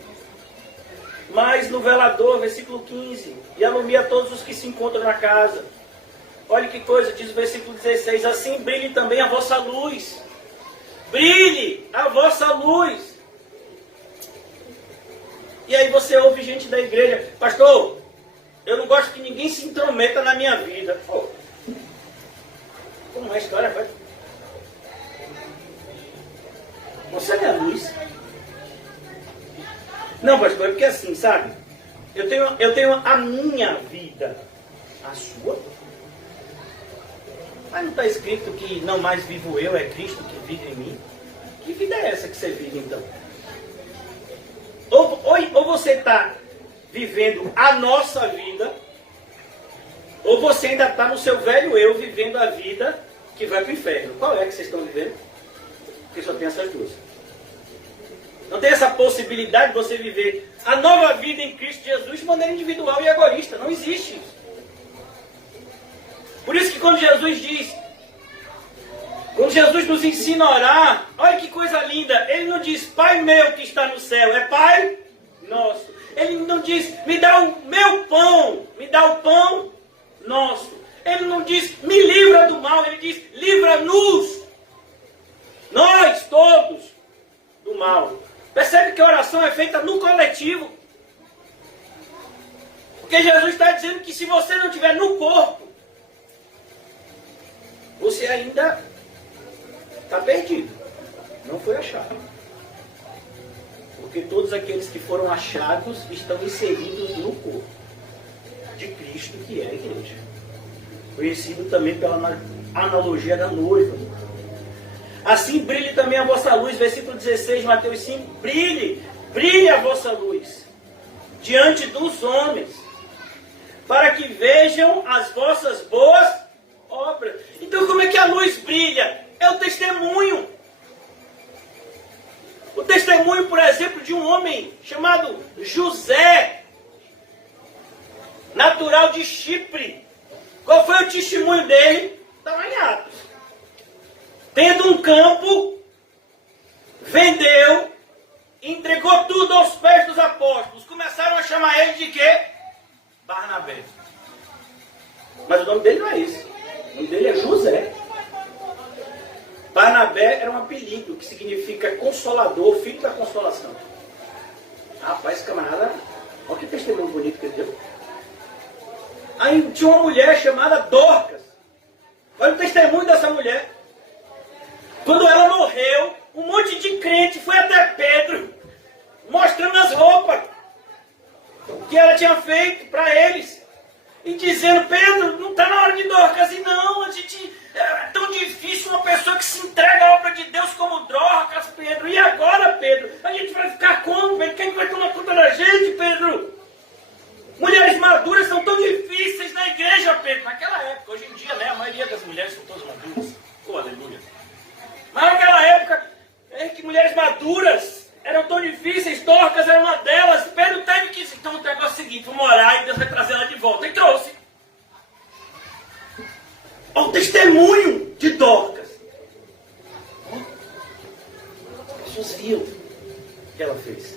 mas no velador, versículo 15, e alumia todos os que se encontram na casa. Olha que coisa, diz o versículo 16, assim brilhe também a vossa luz. Brilhe a vossa luz. E aí você ouve gente da igreja, pastor, eu não gosto que ninguém se intrometa na minha vida. Pô, como é a história? Vai? Você é a luz. Não, pastor, é porque assim, sabe? Eu tenho a minha vida. A sua? Mas não está escrito que não mais vivo eu, é Cristo que vive em mim? Que vida é essa que você vive então? Ou você está vivendo a nossa vida, ou você ainda está no seu velho eu vivendo a vida que vai para o inferno. Qual é que vocês estão vivendo? Porque só tem essas duas. Não tem essa possibilidade de você viver a nova vida em Cristo Jesus de maneira individual e egoísta. Não existe isso. Por isso que quando Jesus nos ensina a orar, olha que coisa linda, Ele não diz, Pai meu que está no céu, é Pai nosso. Ele não diz, me dá o meu pão, me dá o pão nosso. Ele não diz, me livra do mal, Ele diz, livra-nos, nós todos, do mal. Percebe que a oração é feita no coletivo. Porque Jesus está dizendo que se você não estiver no corpo, você ainda está perdido. Não foi achado. Porque todos aqueles que foram achados estão inseridos no corpo de Cristo, que é a igreja. Conhecido também pela analogia da noiva. Assim brilhe também a vossa luz, versículo 16, Mateus 5, brilhe a vossa luz diante dos homens, para que vejam as vossas boas obras. Então como é que a luz brilha? É o testemunho. O testemunho, por exemplo, de um homem chamado José, natural de Chipre. Qual foi o testemunho dele? Está lá em Atos. Tendo um campo, vendeu, entregou tudo aos pés dos apóstolos. Começaram a chamar ele de quê? Barnabé. Mas o nome dele não é esse. O nome dele é José. Barnabé era um apelido que significa consolador, filho da consolação. Rapaz, esse camarada, olha que testemunho bonito que ele deu. Aí tinha uma mulher chamada Dorcas. Olha o testemunho dessa mulher. Quando ela morreu, um monte de crente foi até Pedro, mostrando as roupas que ela tinha feito para eles. E dizendo, Pedro, não está na hora de Dorcas. E não, é tão difícil uma pessoa que se entrega à obra de Deus como Dorcas, Pedro. E agora, Pedro? A gente vai ficar como, Pedro? Quem vai tomar conta da gente, Pedro? Mulheres maduras são tão difíceis na igreja, Pedro. Naquela época, hoje em dia, né, a maioria das mulheres são todas maduras. Oh, aleluia. Mas naquela época, que mulheres maduras eram tão difíceis, Dorcas era uma delas. Pedro teve que dizer, então o negócio é o seguinte, vamos orar e Deus vai trazer ela de volta. E trouxe. Olha o testemunho de Dorcas. As pessoas viam o que ela fez.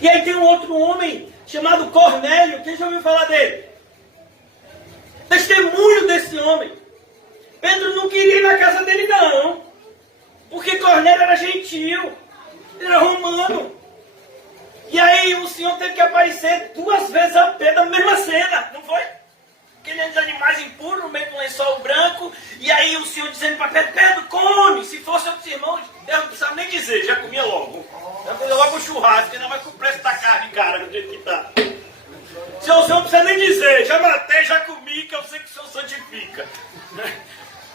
E aí tem um outro homem chamado Cornélio. Quem já ouviu falar dele? Testemunho desse homem. Pedro não queria ir na casa dele não. Porque Cornélio era gentil. Ele era romano. E aí o Senhor teve que aparecer 2 vezes a Pedro na mesma cena. Não foi? Aqueles animais impuros no meio do lençol branco. E aí o Senhor dizendo para Pedro, Pedro, come. Se fosse outros irmãos, Deus não precisava nem dizer. Já comia logo. Já comia logo o churrasco. Ainda mais com o preço da carne, cara, do jeito que está. O Senhor não precisa nem dizer. Já matei, já comi, que eu sei que o Senhor santifica.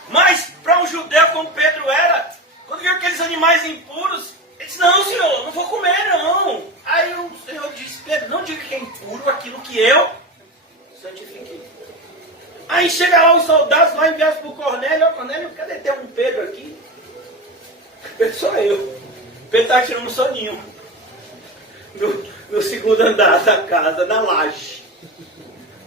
Mas para um judeu como Pedro era, quando viu aqueles animais impuros, ele disse, não, Senhor, não vou comer, não. Aí o Senhor disse, Pedro, não diga que é impuro aquilo que eu santifiquei. Aí chega lá os soldados, lá enviados por Cornélio. Ó, Cornélio, cadê ter um Pedro aqui? Pedro sou eu. Pedro estava tirando um soninho no segundo andar da casa, na laje.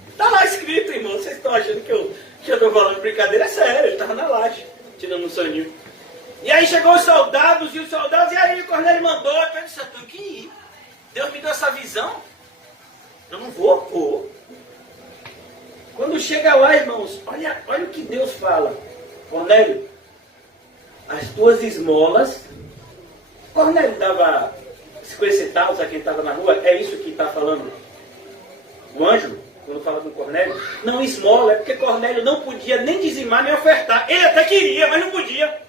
Está lá escrito, irmão. Vocês estão achando que eu estou falando brincadeira? É sério, ele estava na laje, tirando um soninho. E aí chegou os soldados, e aí o Cornélio mandou, eu disse, eu tenho que ir. Deus me deu essa visão. Eu não vou pôr. Quando chega lá, irmãos, olha o que Deus fala. Cornélio, as tuas esmolas... Cornélio dava 50 centavos a quem estava na rua, é isso que está falando o anjo, quando fala com Cornélio? Não, esmola, é porque Cornélio não podia nem dizimar, nem ofertar. Ele até queria, mas não podia.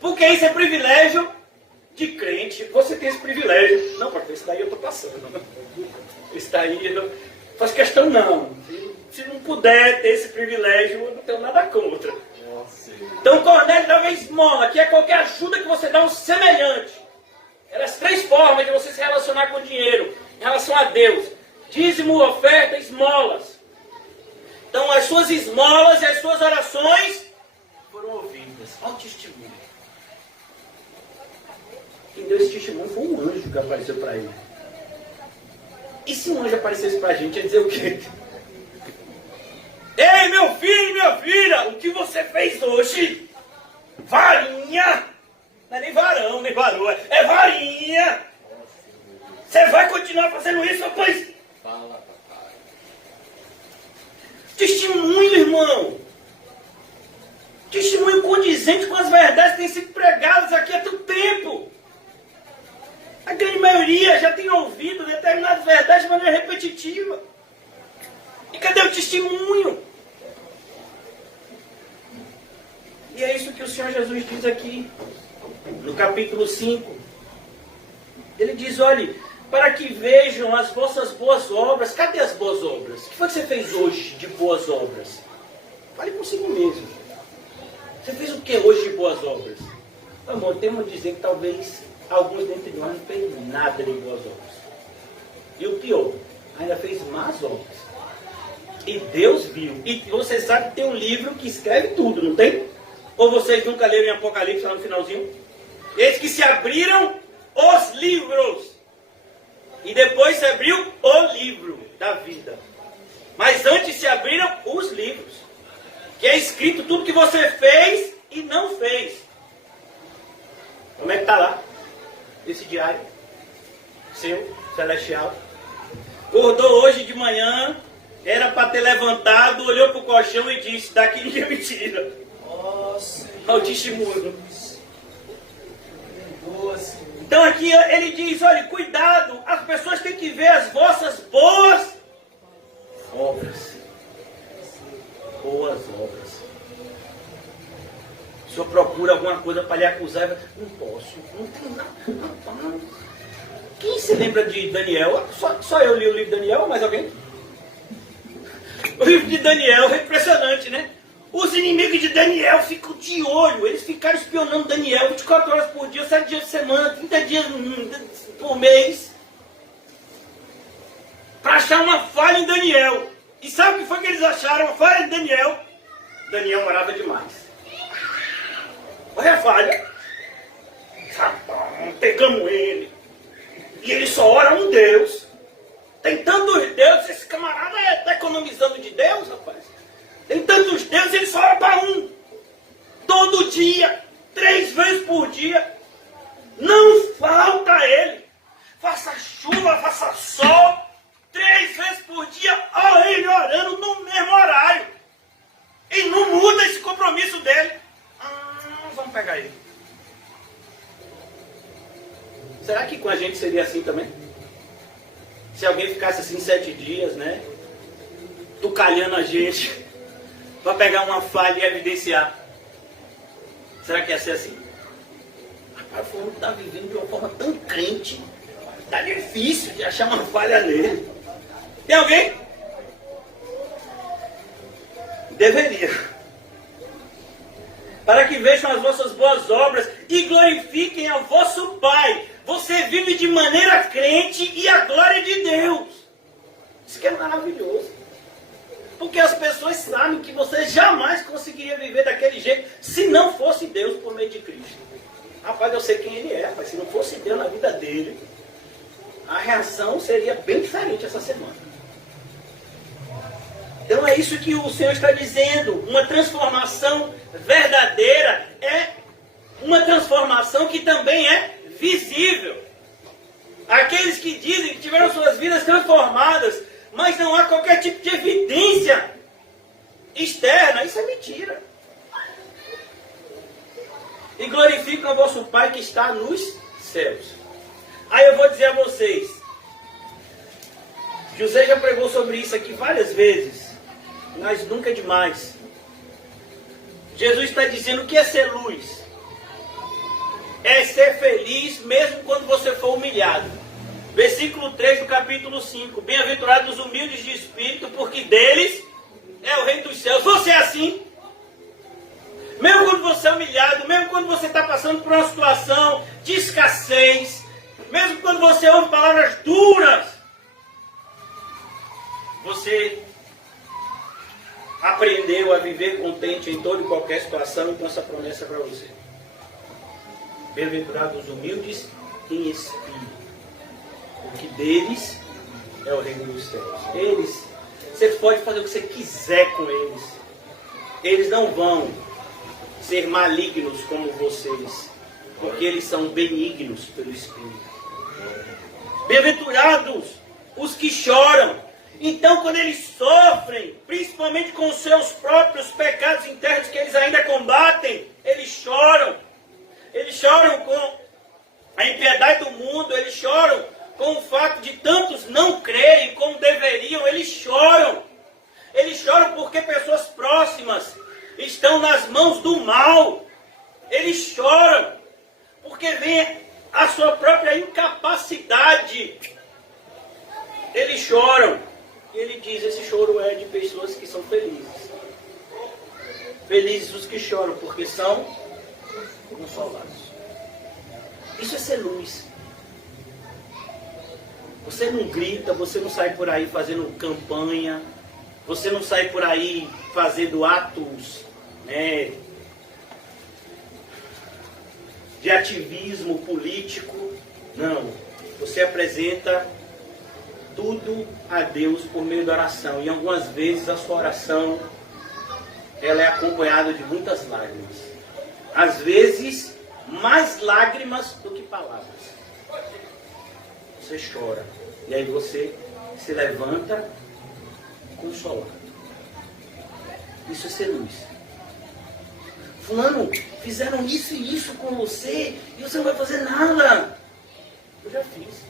Porque isso é privilégio de crente. Você tem esse privilégio. Não, porque isso daí eu estou passando. Isso daí eu não faço questão não. Se não puder ter esse privilégio, eu não tenho nada contra. Então Cornélio dava esmola, que é qualquer ajuda que você dá ao semelhante. Eram as 3 formas de você se relacionar com o dinheiro em relação a Deus: dízimo, oferta, esmolas. Então as suas esmolas e as suas orações foram ouvidas. Olha o testemunho. Quem deu esse testemunho foi um anjo que apareceu para ele. E se um anjo aparecesse para a gente, ia dizer o quê? Ei, meu filho, minha filha, o que você fez hoje? Varinha! Não é nem varão, nem varoa, é varinha! Você vai continuar fazendo isso, rapaz? Fala, papai. Testemunho, irmão. Testemunho condizente com as verdades que têm sido pregadas aqui há tanto tempo. A grande maioria já tem ouvido determinadas verdades de maneira repetitiva. E cadê o testemunho? E é isso que o Senhor Jesus diz aqui, no capítulo 5. Ele diz, olhe, para que vejam as vossas boas obras. Cadê as boas obras? O que foi que você fez hoje de boas obras? Fale consigo mesmo. Você fez o que hoje de boas obras? Amor, temos a dizer que talvez alguns dentre nós não fez nada de boas obras. E o pior, ainda fez más obras. E Deus viu. E você sabe que tem um livro que escreve tudo, não tem? Ou vocês nunca leram em Apocalipse lá no finalzinho? Eles que se abriram os livros. E depois se abriu o livro da vida. Mas antes se abriram os livros. Que é escrito tudo que você fez e não fez. Como é que está lá? Esse diário seu, celestial. Acordou hoje de manhã, era para ter levantado, olhou para o colchão e disse, daqui ninguém me tira. Nossa. Olha o testemunho. Então aqui ele diz, olha, cuidado, as pessoas têm que ver as vossas boas obras. Boas obras. O senhor procura alguma coisa para lhe acusar, não posso, não tem nada. Quem se lembra de Daniel? Só eu li o livro de Daniel, mais alguém? O livro de Daniel é impressionante, né? Os inimigos de Daniel ficam de olho, eles ficaram espionando Daniel 24 horas por dia, 7 dias por semana, 30 dias por mês, para achar uma falha em Daniel. E sabe o que foi que eles acharam? Uma falha em Daniel. Daniel orava demais. Olha a falha. Pegamos ele. E ele só ora um Deus. Tem tantos deuses, esse camarada está economizando de Deus, rapaz. Tem tantos deuses, ele só ora para um. Todo dia, 3 vezes por dia. Não falta a ele. Faça chuva, faça sol. 3 vezes por dia, olha ele orando no mesmo horário. E não muda esse compromisso dele. Vamos pegar ele. Será que com a gente seria assim também? Se alguém ficasse assim 7 dias, né? Tucalhando a gente para pegar uma falha e evidenciar. Será que ia ser assim? Rapaz, o fulano está vivendo de uma forma tão crente. Está difícil de achar uma falha nele. Tem alguém? Deveria. Para que vejam as vossas boas obras e glorifiquem ao vosso Pai. Você vive de maneira crente e a glória de Deus. Isso que é maravilhoso. Porque as pessoas sabem que você jamais conseguiria viver daquele jeito se não fosse Deus por meio de Cristo. Rapaz, eu sei quem ele é, rapaz. Se não fosse Deus na vida dele, a reação seria bem diferente essa semana. Então é isso que o Senhor está dizendo. Uma transformação verdadeira é uma transformação que também é visível. Aqueles que dizem que tiveram suas vidas transformadas, mas não há qualquer tipo de evidência externa, isso é mentira. E glorificam o vosso Pai que está nos céus. Aí eu vou dizer a vocês, José já pregou sobre isso aqui várias vezes, mas nunca é demais. Jesus está dizendo o que é ser luz. É ser feliz mesmo quando você for humilhado. Versículo 3 do capítulo 5. Bem-aventurados os humildes de espírito, porque deles é o reino dos céus. Você é assim? Mesmo quando você é humilhado, mesmo quando você está passando por uma situação de escassez, mesmo quando você ouve palavras duras, você aprendeu a viver contente em toda e qualquer situação, então essa promessa é para você. Bem-aventurados os humildes em espírito, porque deles é o reino dos céus. Eles, você pode fazer o que você quiser com eles. Eles não vão ser malignos como vocês, porque eles são benignos pelo Espírito. Bem-aventurados os que choram. Então, quando eles sofrem, principalmente com os seus próprios pecados internos que eles ainda combatem, eles choram. Eles choram com a impiedade do mundo, eles choram com o fato de tantos não crerem como deveriam, eles choram. Eles choram porque pessoas próximas estão nas mãos do mal. Eles choram porque vem a sua própria incapacidade. Eles choram. E ele diz, esse choro é de pessoas que são felizes. Felizes os que choram, porque são consolados. Isso é ser luz. Você não grita, você não sai por aí fazendo campanha, você não sai por aí fazendo atos, né, de ativismo político. Não. Você apresenta tudo a Deus por meio da oração. E algumas vezes a sua oração ela é acompanhada de muitas lágrimas. Às vezes, mais lágrimas do que palavras. Você chora. E aí você se levanta consolado. Isso é ser luz. Fulano, fizeram isso e isso com você e você não vai fazer nada. Eu já fiz.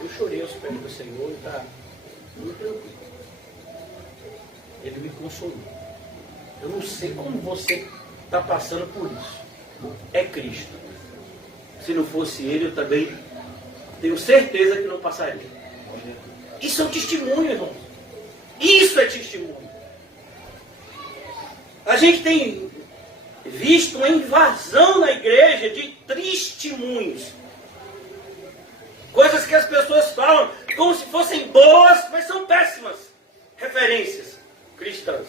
Eu chorei aos pés do Senhor e está muito tranquilo. Ele me consolou. Eu não sei como você está passando por isso. É Cristo. Se não fosse Ele, eu também tenho certeza que não passaria. Isso é um testemunho, irmãos. Isso é testemunho. A gente tem visto uma invasão na igreja de testemunhos. Coisas que as pessoas falam como se fossem boas, mas são péssimas referências cristãs.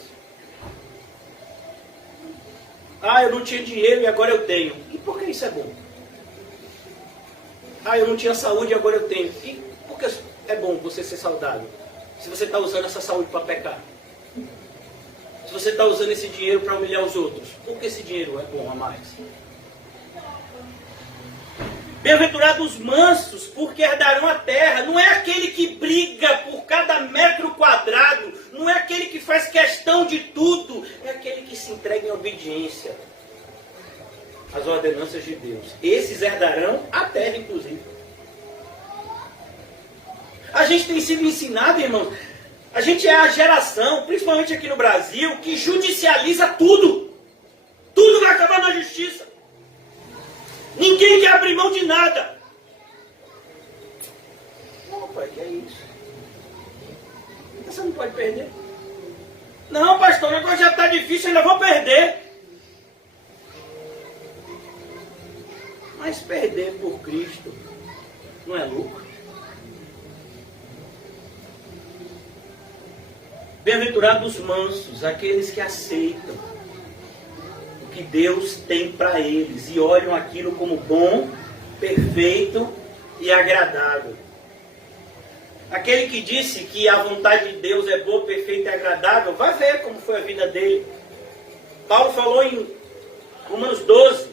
Ah, eu não tinha dinheiro e agora eu tenho. E por que isso é bom? Ah, eu não tinha saúde e agora eu tenho. E por que é bom você ser saudável? Se você está usando essa saúde para pecar. Se você está usando esse dinheiro para humilhar os outros. Por que esse dinheiro é bom a mais? Bem-aventurados os mansos, porque herdarão a terra. Não é aquele que briga por cada metro quadrado. Não é aquele que faz questão de tudo. É aquele que se entrega em obediência às ordenanças de Deus. Esses herdarão a terra, inclusive. A gente tem sido ensinado, irmãos. A gente é a geração, principalmente aqui no Brasil, que judicializa tudo. Tudo vai acabar na justiça. Ninguém quer abrir mão de nada. Não, pai, que é isso? Você não pode perder. Não, pastor, o negócio já está difícil, ainda vou perder. Mas perder por Cristo não é lucro. Bem-aventurados os mansos, aqueles que aceitam o que Deus tem para eles e olham aquilo como bom, perfeito e agradável. Aquele que disse que a vontade de Deus é boa, perfeita e agradável, vai ver como foi a vida dele. Paulo falou em Romanos 12,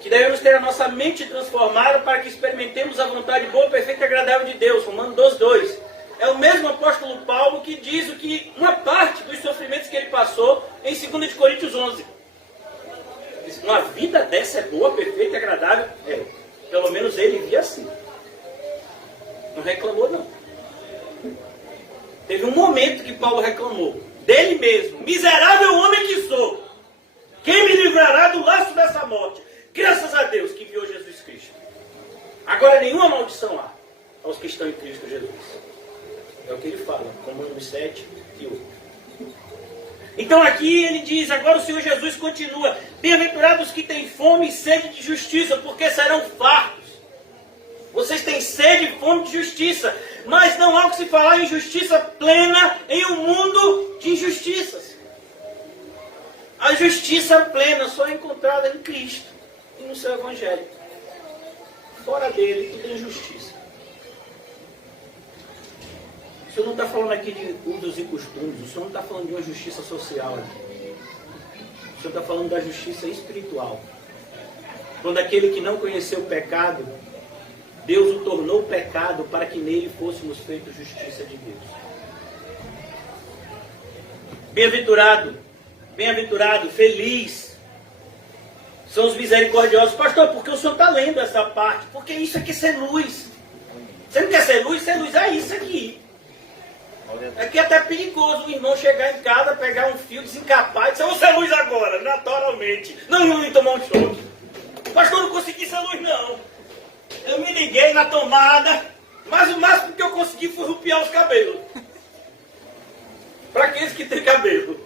que devemos ter a nossa mente transformada para que experimentemos a vontade boa, perfeita e agradável de Deus. Romanos 12, 2. É o mesmo apóstolo Paulo que diz que uma parte dos sofrimentos que ele passou em 2 Coríntios 11. Diz, uma vida dessa é boa, perfeita e agradável? É. Pelo menos ele via assim. Não reclamou, não. Teve um momento que Paulo reclamou dele mesmo. Miserável homem que sou, quem me livrará do laço dessa morte? Graças a Deus que enviou Jesus Cristo. Agora nenhuma maldição há aos que estão em Cristo Jesus. É o que ele fala, Romanos 7 e 8. Então aqui ele diz, agora o Senhor Jesus continua, bem-aventurados que têm fome e sede de justiça, porque serão fartos. Vocês têm sede e fome de justiça, mas não há o que se falar em justiça plena em um mundo de injustiças. A justiça plena só é encontrada em Cristo e no seu Evangelho. Fora dele, tudo é injustiça. O Senhor não está falando aqui de usos e costumes, o Senhor não está falando de uma justiça social. O Senhor está falando da justiça espiritual. Quando aquele que não conheceu o pecado, Deus o tornou pecado para que nele fôssemos feitos justiça de Deus. Bem-aventurado, bem-aventurado, feliz são os misericordiosos. Pastor, por que o senhor está lendo essa parte? Porque isso aqui é ser luz. Você não quer ser luz? Ser luz é isso aqui. Aqui é até perigoso o irmão chegar em casa, pegar um fio, desencapar e dizer, vou ser luz agora, naturalmente. Não ia tomar um choque. Pastor, não consegui ser luz não. Eu me liguei na tomada, mas o máximo que eu consegui foi rupiar os cabelos. Para aqueles que têm cabelo.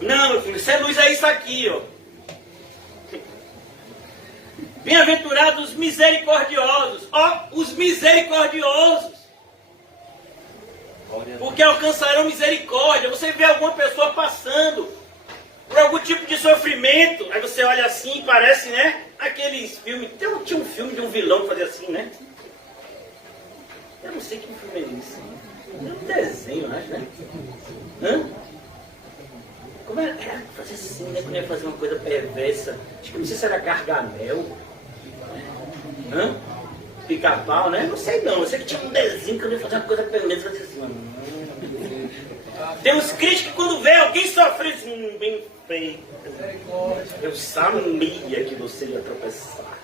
Não, meu filho, ser luz é isso aqui, ó. Bem-aventurados os misericordiosos. Ó, os misericordiosos. Porque alcançarão misericórdia. Você vê alguma pessoa passando por algum tipo de sofrimento, aí você olha assim, parece, né? Aqueles filmes. Tinha um filme de um vilão que fazia assim, né? Eu não sei que filme é isso. É um desenho, acho, né? Hã? Como era? Fazer assim, né? Quando ia fazer uma coisa perversa. Acho que não sei se era Gargamel. Hã? Pica-pau, né? Não sei não. Eu sei que tinha um desenho que eu ia fazer uma coisa perversa. Fazia assim, Tem uns crentes que quando vê alguém sofrendo, assim, bem feito. Eu sabia que você ia tropeçar.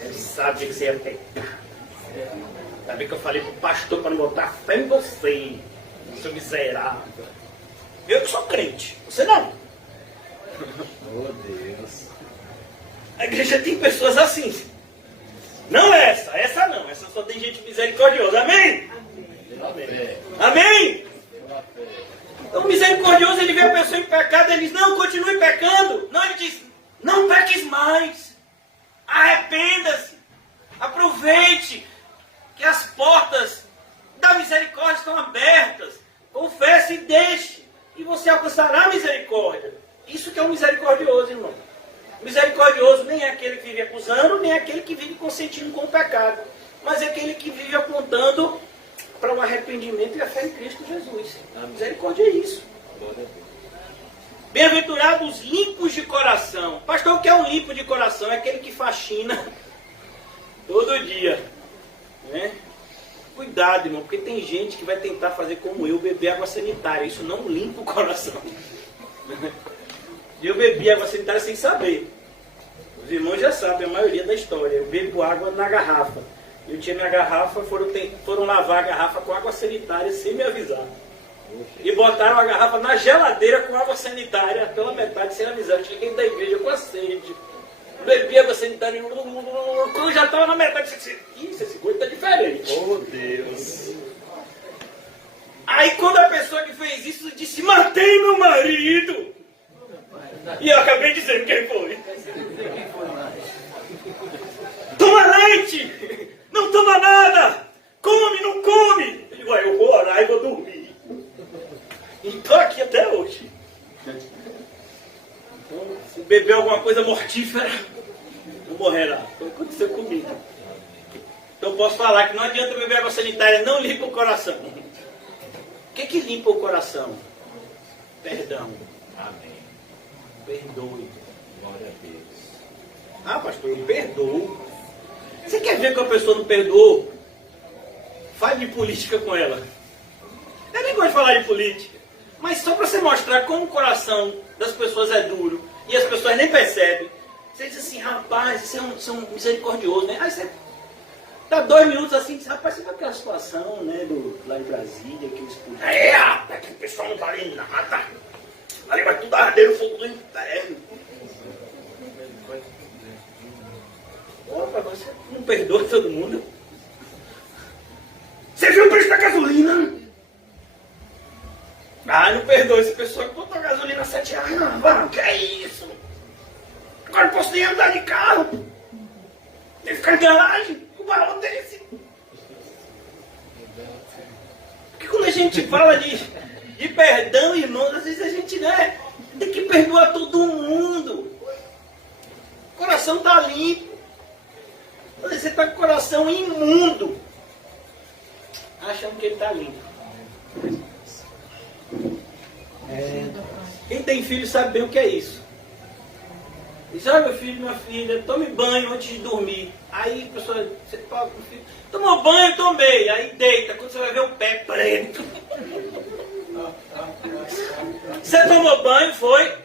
Eu sabia que você ia pecar. Sabia que eu falei pro pastor para não botar fé em você, seu miserável. Eu que sou crente, você não. Oh Deus. A igreja tem pessoas assim. Não essa não. Essa só tem gente misericordiosa. Amém? Amém. Amém? O misericordioso, ele vê a pessoa em pecado, ele diz, não, continue pecando. Não, ele diz, não peques mais. Arrependa-se. Aproveite que as portas da misericórdia estão abertas. Confesse e deixe. E você alcançará a misericórdia. Isso que é um misericordioso, irmão. O misericordioso nem é aquele que vive acusando, nem é aquele que vive consentindo com o pecado. Mas é aquele que vive apontando para o arrependimento e a fé em Cristo Jesus. A misericórdia é isso. Bem-aventurados limpos de coração. Pastor, o que é um limpo de coração? É aquele que faxina todo dia. Né? Cuidado, irmão, porque tem gente que vai tentar fazer como eu, beber água sanitária. Isso não limpa o coração. Eu bebi água sanitária sem saber. Os irmãos já sabem a maioria da história. Eu bebo água na garrafa. Eu tinha minha garrafa, foram lavar a garrafa com água sanitária sem me avisar. E botaram a garrafa na geladeira com água sanitária pela metade sem avisar. Eu cheguei da igreja com a sede. Bebi água sanitária. Quando eu já estava na metade, eu disse, esse coisa está diferente. Oh Deus. Aí quando a pessoa que fez isso disse, matei meu marido. E eu acabei dizendo quem foi. Toma leite! Não toma nada! Come, não come! Ele vai, eu vou orar e vou dormir. E estou aqui até hoje. Então, se beber alguma coisa mortífera, Não morrer lá. Foi o que aconteceu comigo. Então eu posso falar que não adianta beber água sanitária, não limpa o coração. O que limpa o coração? Perdão. Amém. Perdoe. Glória a Deus. Ah, pastor, eu perdoo. Você quer ver que a pessoa não perdoou? Fale de política com ela. Eu nem gosto de falar de política. Mas só para você mostrar como o coração das pessoas é duro e as pessoas nem percebem. Você diz assim, rapaz, você é um misericordioso, né? Aí você dá 2 minutos assim, diz, rapaz, você vai aquela situação, né, lá em Brasília, que eles puderam. Rapaz, que o pessoal não vale nada. Ali vai tudo arder no fogo do inferno. Opa, você não perdoa todo mundo? Você viu o preço da gasolina? Ah, não perdoa esse pessoal que botou a gasolina a 7 reais. Não, que é isso? Agora não posso nem andar de carro. Tem que ficar em garagem. Com um valor desse. Porque quando a gente fala de perdão, irmãos, às vezes a gente, né, tem que perdoar todo mundo. O coração está limpo. Você está com o coração imundo. Achando que ele está limpo. Quem tem filho sabe bem o que é isso. Diz, olha meu filho, minha filha, tome banho antes de dormir. Aí a pessoa, você fala pro filho, tomou banho, tomei. Aí deita, quando você vai ver o pé preto. Você tomou banho, foi,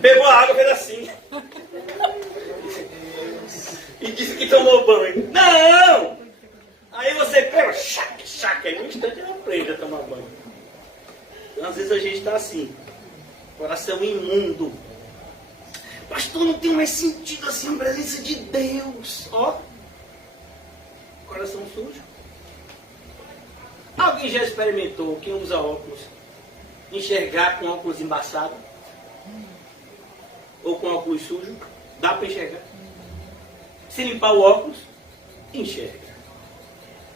pegou a água, fez assim. E disse que tomou banho. Não! Aí você pega, chaca, aí no instante ela aprende a tomar banho. Então, às vezes a gente está assim, coração imundo. Pastor, não tem mais sentido assim a presença de Deus. Ó, coração sujo. Alguém já experimentou, quem usa óculos, enxergar com óculos embaçado? Ou com óculos sujo? Dá para enxergar. Se limpar o óculos, enxerga.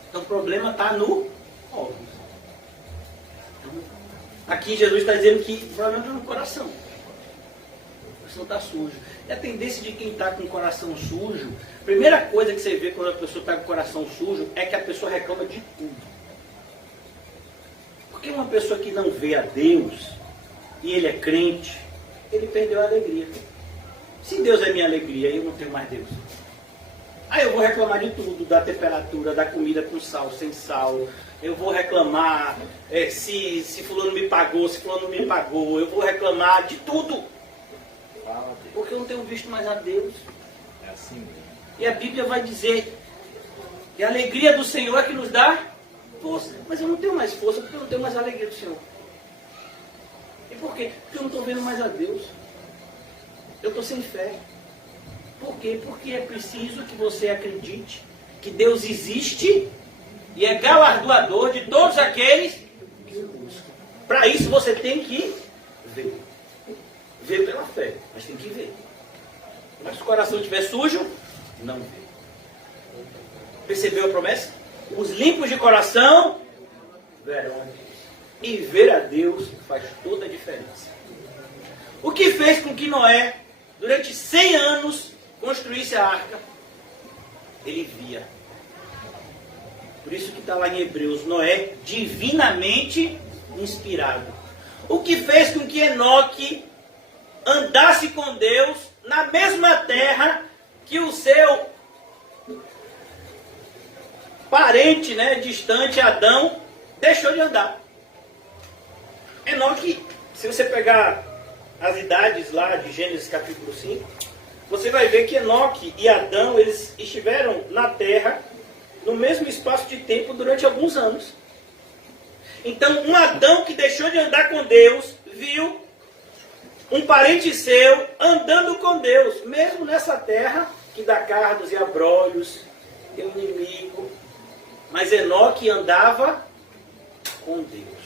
Então o problema está no óculos. Aqui Jesus está dizendo que o problema está no coração. O coração está sujo. E a tendência de quem está com o coração sujo, a primeira coisa que você vê quando a pessoa está com o coração sujo é que a pessoa reclama de tudo. Porque uma pessoa que não vê a Deus e ele é crente, ele perdeu a alegria. Se Deus é minha alegria, eu não tenho mais Deus. Aí eu vou reclamar de tudo, da temperatura, da comida com sal, sem sal. Eu vou reclamar se fulano me pagou, se fulano não me pagou. Eu vou reclamar de tudo. Porque eu não tenho visto mais a Deus. É assim mesmo. E a Bíblia vai dizer que a alegria do Senhor é que nos dá força. Mas eu não tenho mais força porque eu não tenho mais a alegria do Senhor. E por quê? Porque eu não estou vendo mais a Deus. Eu estou sem fé. Por quê? Porque é preciso que você acredite que Deus existe e é galardoador de todos aqueles que o buscam. Para isso você tem que ver. Ver pela fé, mas tem que ver. Mas se o coração estiver sujo, não vê. Percebeu a promessa? Os limpos de coração verão a Deus. E ver a Deus faz toda a diferença. O que fez com que Noé, durante 100 anos, construísse a arca? Ele via. Por isso que está lá em Hebreus, Noé divinamente inspirado. O que fez com que Enoque andasse com Deus na mesma terra que o seu parente, né, distante, Adão, deixou de andar. Enoque, se você pegar as idades lá de Gênesis capítulo 5, você vai ver que Enoque e Adão, eles estiveram na terra no mesmo espaço de tempo durante alguns anos. Então, um Adão que deixou de andar com Deus, viu um parente seu andando com Deus, mesmo nessa terra que dá cardos e abrolhos, tem um inimigo. Mas Enoque andava com Deus.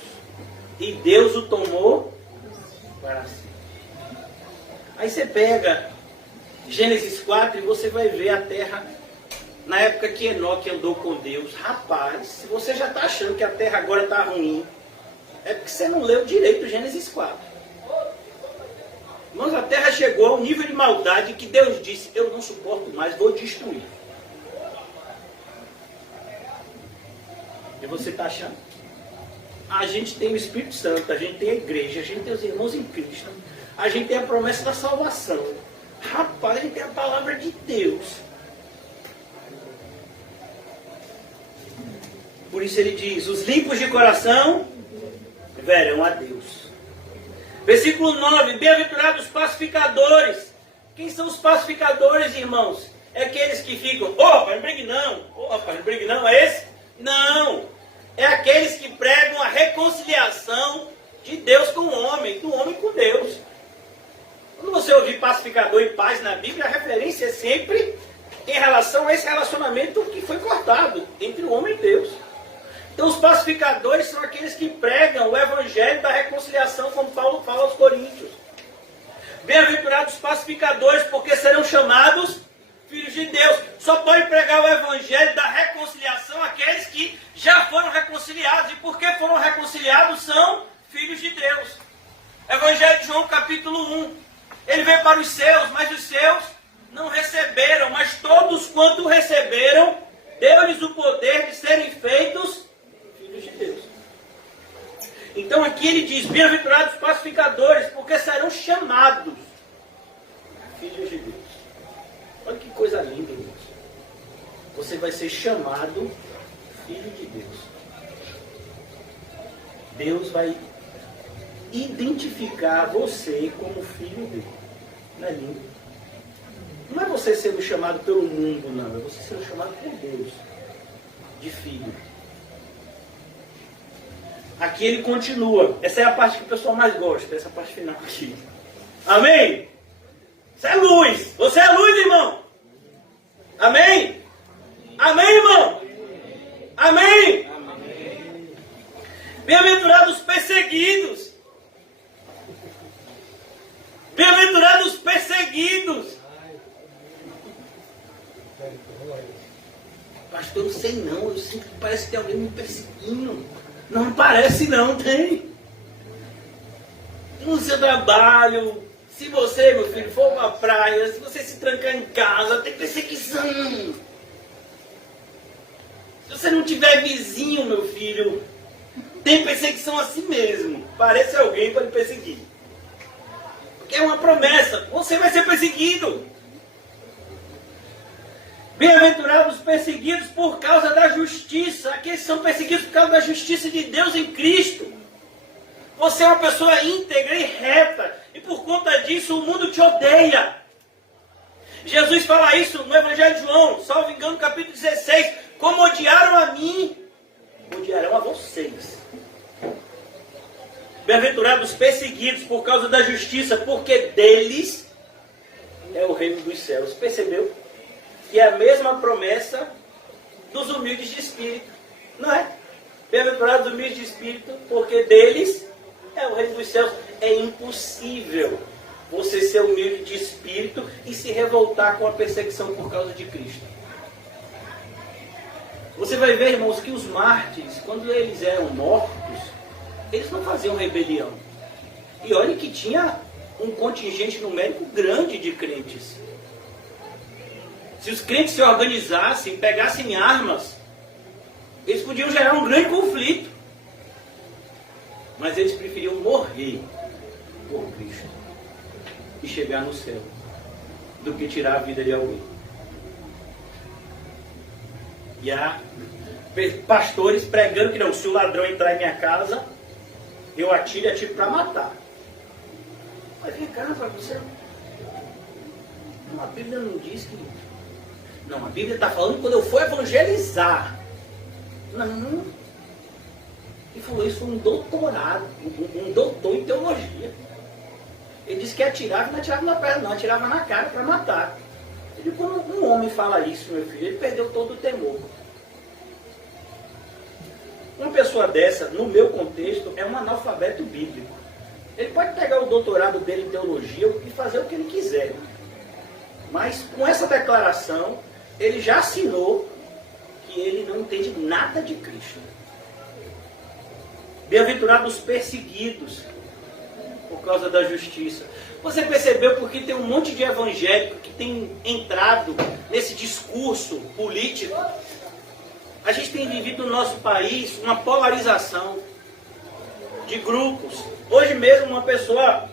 E Deus o tomou para si. Aí você pega Gênesis 4 e você vai ver a terra na época que Enoque andou com Deus. Rapaz, se você já está achando que a terra agora está ruim, é porque você não leu direito Gênesis 4. Irmãos, a terra chegou a um nível de maldade que Deus disse, eu não suporto mais, vou destruir. E você está achando? A gente tem o Espírito Santo, a gente tem a igreja, a gente tem os irmãos em Cristo, a gente tem a promessa da salvação. Rapaz, a gente tem a palavra de Deus. Por isso ele diz, os limpos de coração verão a Deus. Versículo 9, bem-aventurados os pacificadores. Quem são os pacificadores, irmãos? É aqueles que ficam, não brigue não, é esse? Não, é aqueles que pregam a reconciliação de Deus com o homem, do homem com Deus. Quando você ouvir pacificador e paz na Bíblia, a referência é sempre em relação a esse relacionamento que foi cortado entre o homem e Deus. Então os pacificadores são aqueles que pregam o evangelho da reconciliação, como Paulo fala aos Coríntios. Bem-aventurados os pacificadores, porque serão chamados filhos de Deus. Só pode pregar o evangelho da reconciliação aqueles que já foram reconciliados. E porque foram reconciliados, são filhos de Deus. Evangelho de João, capítulo 1. Ele veio para os seus, mas os seus não receberam. Mas todos quanto receberam, deu-lhes o poder de serem feitos filhos de Deus. Então aqui ele diz, bem-aventurados os pacificadores, porque serão chamados filhos de Deus. Olha que coisa linda, irmãos. Você vai ser chamado filho de Deus. Deus vai identificar você como filho dele. Não é lindo? Não é você sendo chamado pelo mundo, não. É você sendo chamado por Deus de filho. Aqui ele continua. Essa é a parte que o pessoal mais gosta. Essa parte final aqui. Amém? Você é luz. Você é luz, irmão. Amém? Amém, irmão? Amém? Bem-aventurados os perseguidos. Bem-aventurados os perseguidos. Pastor, eu não sei não. Eu sinto que parece que tem alguém me perseguindo. Não parece não, tem. No seu trabalho, se você, meu filho, for para a praia, se você se trancar em casa, tem perseguição. Se você não tiver vizinho, meu filho, tem perseguição assim mesmo. Parece alguém para lhe perseguir. Porque é uma promessa, você vai ser perseguido. Bem-aventurados os perseguidos por causa da justiça. Aqueles são perseguidos por causa da justiça de Deus em Cristo. Você é uma pessoa íntegra e reta. E por conta disso o mundo te odeia. Jesus fala isso no Evangelho de João, salvo engano, capítulo 16. Como odiaram a mim, odiarão a vocês. Bem-aventurados os perseguidos por causa da justiça, porque deles é o reino dos céus. Percebeu? Que é a mesma promessa dos humildes de espírito. Não é? Bem-aventurados os humildes de espírito, porque deles é o reino dos céus. É impossível você ser humilde de espírito e se revoltar com a perseguição por causa de Cristo. Você vai ver, irmãos, que os mártires, quando eles eram mortos, eles não faziam rebelião. E olha que tinha um contingente numérico grande de crentes. Se os crentes se organizassem, pegassem armas, eles podiam gerar um grande conflito. Mas eles preferiam morrer por Cristo e chegar no céu do que tirar a vida de alguém. E há pastores pregando que não, se o ladrão entrar em minha casa, eu atiro e atiro para matar. Mas vem cá, você. Não, a Bíblia não diz que. Não, a Bíblia está falando quando eu for evangelizar. Não. Ele falou isso, foi um doutorado, um doutor em teologia. Ele disse que atirava e não atirava na perna, não, atirava na cara para matar. Ele disse, quando um homem fala isso, meu filho, ele perdeu todo o temor. Uma pessoa dessa, no meu contexto, é um analfabeto bíblico. Ele pode pegar o doutorado dele em teologia e fazer o que ele quiser. Mas com essa declaração, ele já assinou que ele não entende nada de Cristo. Bem-aventurados os perseguidos por causa da justiça. Você percebeu porque tem um monte de evangélico que tem entrado nesse discurso político? A gente tem vivido no nosso país uma polarização de grupos. Hoje mesmo uma pessoa,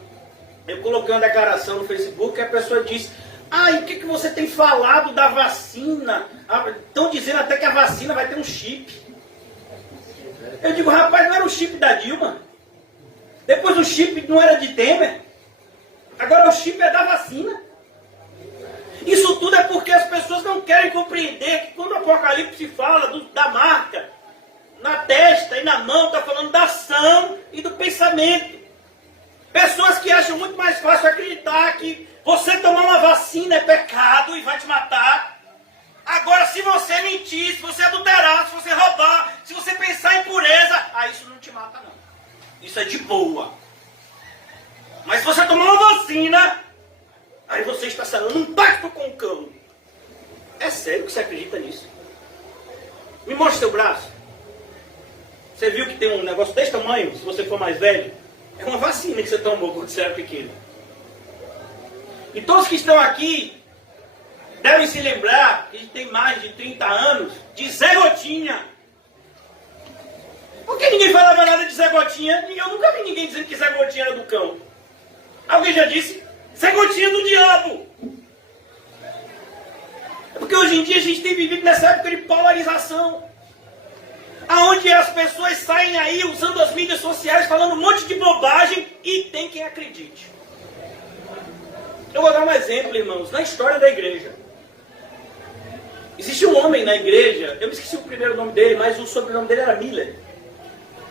eu coloquei uma declaração no Facebook, a pessoa disse: e o que você tem falado da vacina? Estão dizendo até que a vacina vai ter um chip. Eu digo: rapaz, não era o chip da Dilma? Depois o chip não era de Temer? Agora o chip é da vacina. Isso tudo é porque as pessoas não querem compreender que quando o Apocalipse fala da marca na testa e na mão, está falando da ação e do pensamento. Pessoas que acham muito mais fácil acreditar que você tomar uma vacina é pecado e vai te matar. Agora, se você mentir, se você adulterar, se você roubar, se você pensar em pureza, isso não te mata não. Isso é de boa. Mas se você tomar uma vacina, aí você está selando um pacto com o cão. É sério que você acredita nisso? Me mostra seu braço. Você viu que tem um negócio desse tamanho, se você for mais velho? É uma vacina que você tomou quando você era pequeno. E todos que estão aqui devem se lembrar que a gente tem mais de 30 anos de Zé Gotinha. Por que ninguém falava nada de Zé Gotinha? Eu nunca vi ninguém dizendo que Zé Gotinha era do cão. Alguém já disse? Zé Gotinha do diabo. É porque hoje em dia a gente tem vivido nessa época de polarização, aonde as pessoas saem aí usando as mídias sociais, falando um monte de bobagem, e tem quem acredite. Eu vou dar um exemplo, irmãos, na história da igreja. Existe um homem na igreja, eu me esqueci o primeiro nome dele, mas o sobrenome dele era Miller.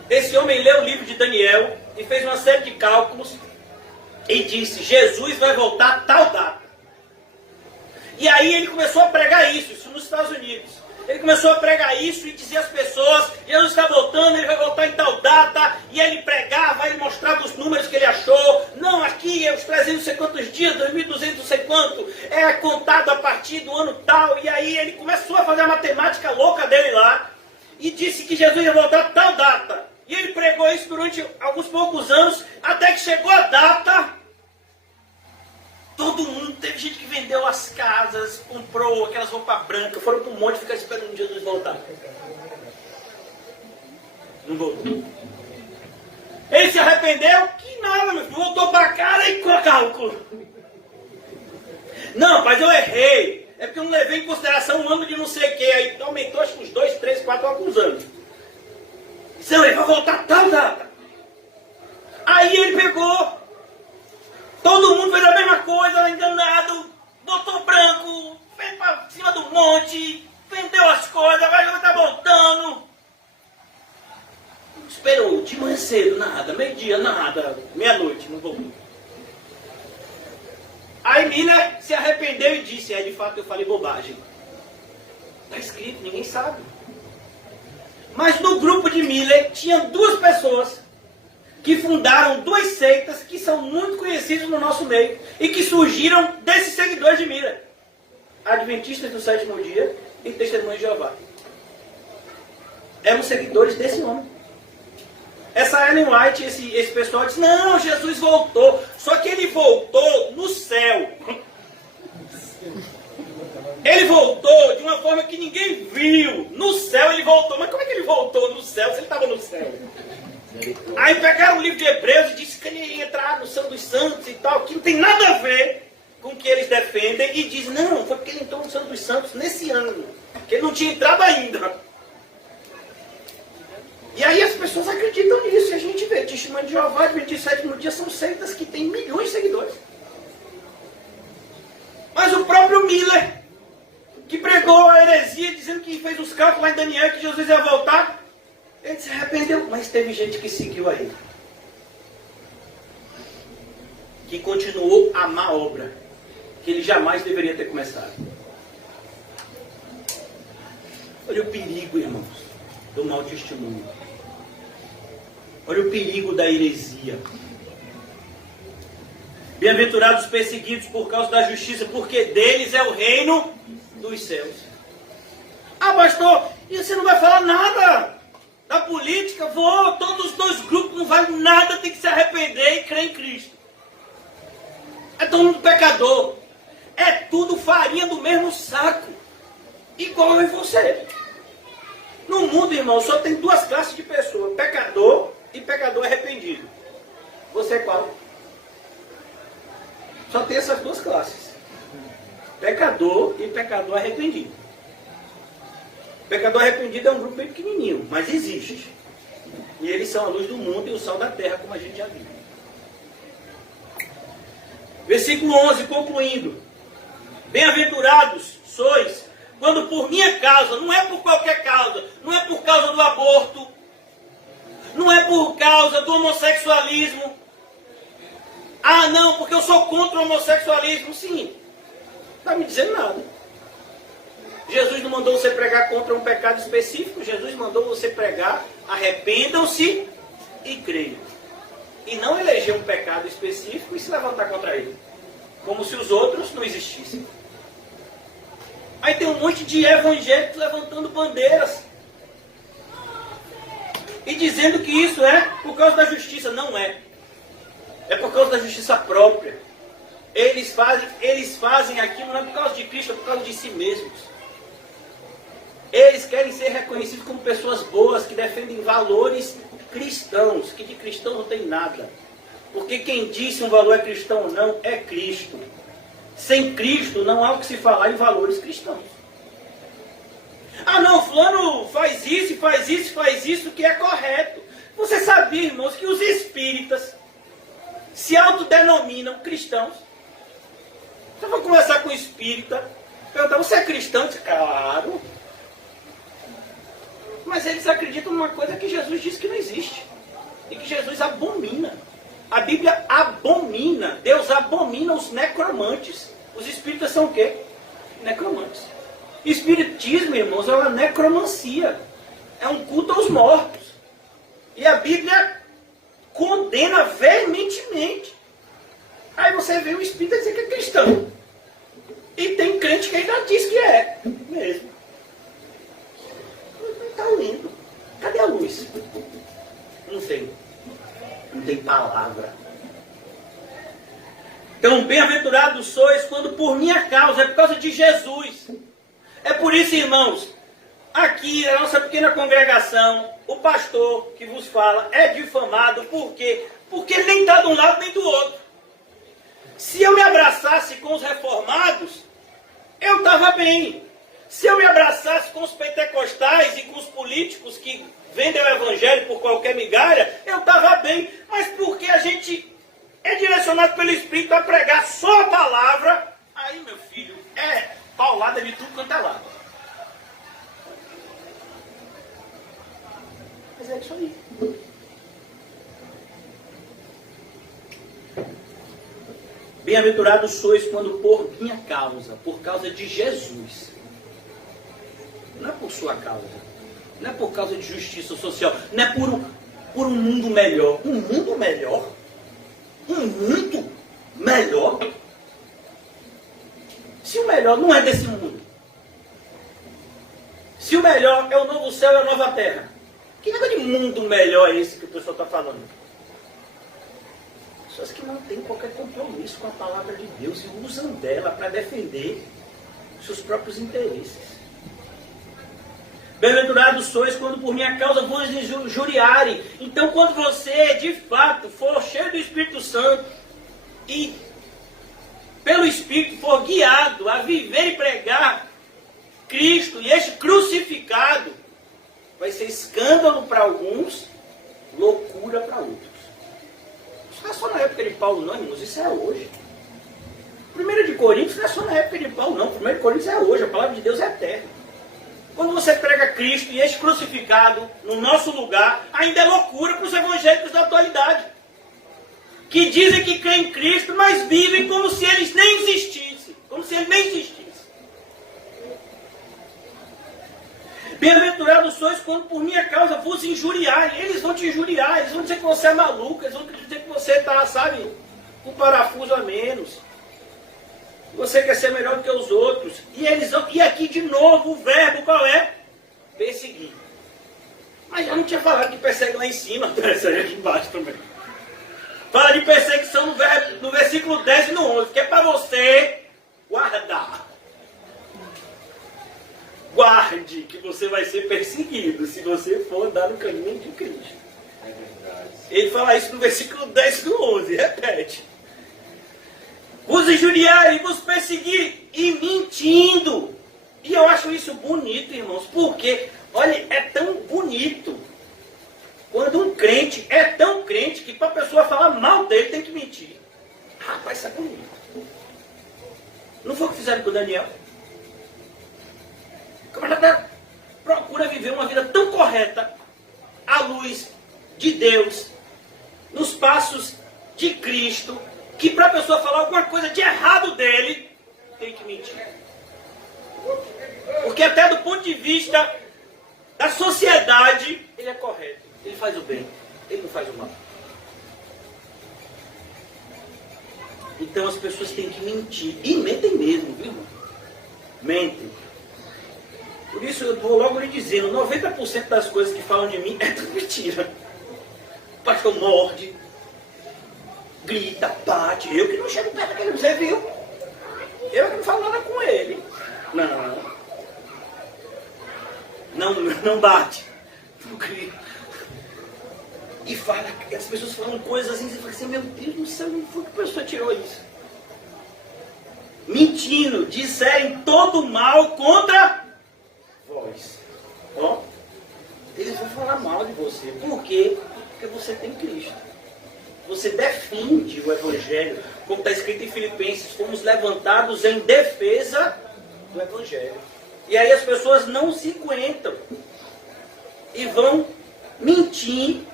Esse homem leu o livro de Daniel e fez uma série de cálculos e disse: Jesus vai voltar tal data. E aí ele começou a pregar isso nos Estados Unidos. Ele começou a pregar isso e dizia às pessoas: Jesus está voltando, ele vai voltar em tal data. E ele pregava, ele mostrava os números que ele achou. Não, aqui é os 300 não sei quantos dias, 2.200 não sei quanto, é contado a partir do ano tal. E aí ele começou a fazer a matemática louca dele lá e disse que Jesus ia voltar a tal data. E ele pregou isso durante alguns poucos anos, até que chegou a data. Todo mundo, teve gente que vendeu as casas, comprou aquelas roupas brancas, foram para um monte ficar esperando Jesus voltar. Não voltou. Ele se arrependeu? Que nada, meu filho. Voltou para casa e com cálculo. Não, mas eu errei. É porque eu não levei em consideração um ano de não sei o que. Aí aumentou acho que uns 2, 3, 4, alguns anos. Disse: ele vai voltar tal data. Aí ele pegou. Todo mundo fez a mesma coisa, enganado, botou branco, fez para cima do monte, vendeu as coisas, vai estar voltando. Esperou, de manhã cedo, nada, meio-dia, nada, meia-noite, não voltou. Aí Miller se arrependeu e disse: de fato eu falei bobagem. Está escrito, ninguém sabe. Mas no grupo de Miller tinha duas pessoas que fundaram duas seitas que são muito conhecidas no nosso meio e que surgiram desses seguidores de Miller: Adventistas do Sétimo Dia e Testemunhas de Jeová. Eram seguidores desse homem. Essa Ellen White, esse pessoal disse: não, Jesus voltou. Só que ele voltou no céu. Ele voltou de uma forma que ninguém viu. No céu ele voltou. Mas como é que ele voltou no céu se ele estava no céu? Aí pegaram o livro de Hebreus e disse que ele ia entrar no Santo dos Santos e tal, que não tem nada a ver com o que eles defendem, e diz: não, foi porque ele entrou no Santo dos Santos nesse ano, que ele não tinha entrado ainda. E aí as pessoas acreditam nisso, e a gente vê Testemunho de Jeová, Adventista do Sétimo Dia, são seitas que têm milhões de seguidores. Mas o próprio Miller, que pregou a heresia, dizendo que fez os cálculos lá em Daniel, que Jesus ia voltar, ele se arrependeu, mas teve gente que seguiu a ele, que continuou a má obra, que ele jamais deveria ter começado. Olha o perigo, irmãos, do mau testemunho. Olha o perigo da heresia. Bem-aventurados os perseguidos por causa da justiça, porque deles é o reino dos céus. Ah, pastor, e você não vai falar nada Da política, vou, todos os dois grupos, não vale nada, tem que se arrepender e crer em Cristo. É todo mundo pecador. É tudo farinha do mesmo saco. Igual eu e você. No mundo, irmão, só tem duas classes de pessoas. Pecador e pecador arrependido. Você é qual? Só tem essas duas classes. Pecador e pecador arrependido. Pecador arrependido é um grupo bem pequenininho, mas existe. E eles são a luz do mundo e o sal da terra, como a gente já viu. Versículo 11, concluindo. Bem-aventurados sois, quando por minha causa, não é por qualquer causa, não é por causa do aborto, não é por causa do homossexualismo. Ah, não, porque eu sou contra o homossexualismo. Sim, não está me dizendo nada. Jesus não mandou você pregar contra um pecado específico, Jesus mandou você pregar, arrependam-se e creiam. E não eleger um pecado específico e se levantar contra ele. Como se os outros não existissem. Aí tem um monte de evangélicos levantando bandeiras. E dizendo que isso é por causa da justiça. Não é. É por causa da justiça própria. Eles fazem aquilo não é por causa de Cristo, é por causa de si mesmos. Eles querem ser reconhecidos como pessoas boas, que defendem valores cristãos, que de cristão não tem nada. Porque quem diz se um valor é cristão ou não, é Cristo. Sem Cristo não há o que se falar em valores cristãos. Ah não, fulano faz isso que é correto. Você sabia, irmãos, que os espíritas se autodenominam cristãos? Você vai conversar com o espírita, perguntar, você é cristão? Diz, claro. Mas eles acreditam numa coisa que Jesus disse que não existe. E que Jesus abomina. A Bíblia abomina. Deus abomina os necromantes. Os espíritas são o quê? Necromantes. Espiritismo, irmãos, é uma necromancia. É um culto aos mortos. E a Bíblia condena veementemente. Aí você vê o espírita dizer que é cristão. E tem crente que ainda diz que é mesmo. Não está lendo. Cadê a luz? Não tem. Não tem palavra. Então, bem-aventurados sois quando por minha causa, é por causa de Jesus. É por isso, irmãos, aqui na nossa pequena congregação, o pastor que vos fala é difamado. Por quê? Porque ele nem está de um lado nem do outro. Se eu me abraçasse com os reformados, eu estava bem. Se eu me abraçasse com os pentecostais e com os políticos que vendem o evangelho por qualquer migalha, eu estava bem. Mas porque a gente é direcionado pelo Espírito a pregar só a palavra, aí, meu filho, é paulada de tudo quanto é lado. Mas é isso aí. Bem-aventurados sois quando por minha causa, por causa de Jesus. Não é por sua causa. Não é por causa de justiça social. Não é por um mundo melhor. Um mundo melhor? Um mundo melhor? Se o melhor não é desse mundo. Se o melhor é o novo céu e a nova terra. Que negócio de mundo melhor é esse que o pessoal está falando? Pessoas que não têm qualquer compromisso com a palavra de Deus e usam dela para defender seus próprios interesses. Bem-aventurados sois quando por minha causa vos injuriarem. Então, quando você, de fato, for cheio do Espírito Santo e pelo Espírito for guiado a viver e pregar Cristo e este crucificado, vai ser escândalo para alguns, loucura para outros. Isso não é só na época de Paulo, não, irmãos, isso é hoje. 1 de Coríntios não é só na época de Paulo, não. 1 de Coríntios é hoje, a palavra de Deus é eterna. Quando você prega Cristo e este crucificado no nosso lugar, ainda é loucura para os evangélicos da atualidade. Que dizem que creem em Cristo, mas vivem como se eles nem existissem. Como se ele nem existisse. Bem-aventurados sois quando por minha causa vos injuriarem. Eles vão te injuriar, eles vão dizer que você é maluco, eles vão dizer que você está, sabe, com parafuso a menos. Você quer ser melhor do que os outros. E aqui de novo o verbo qual é? Perseguir. Mas já não tinha falado de persegue lá em cima, persegue aqui embaixo também. Fala de perseguição no versículo 10 e no 11, que é para você guardar. Guarde que você vai ser perseguido se você for andar no caminho de Cristo. É verdade. Ele fala isso no versículo 10 e no 11, repete. Vos injuriar e vos perseguir e mentindo. E eu acho isso bonito, irmãos, porque, olha, é tão bonito quando um crente é tão crente que para a pessoa falar mal dele tem que mentir. Rapaz, isso é bonito. Não foi o que fizeram com o Daniel? O camarada procura viver uma vida tão correta, à luz de Deus, nos passos de Cristo, que para a pessoa falar alguma coisa de errado dele, tem que mentir. Porque até do ponto de vista da sociedade, ele é correto. Ele faz o bem, ele não faz o mal. Então as pessoas têm que mentir. E mentem mesmo, viu, irmão? Mentem. Por isso eu vou logo lhe dizendo, 90% das coisas que falam de mim é tudo mentira. O pastor morde, grita, bate. Eu que não chego perto daquele, você viu? Eu que não falo nada com ele. Não bate. Não grita. E fala, as pessoas falam coisas assim, você fala assim, meu Deus do céu, não foi que a pessoa tirou isso? Mentindo, disserem todo mal contra vós. Ó, eles vão falar mal de você. Por quê? Porque você tem Cristo. Você defende o Evangelho, como está escrito em Filipenses, fomos levantados em defesa do Evangelho. E aí as pessoas não se aguentam e vão mentindo,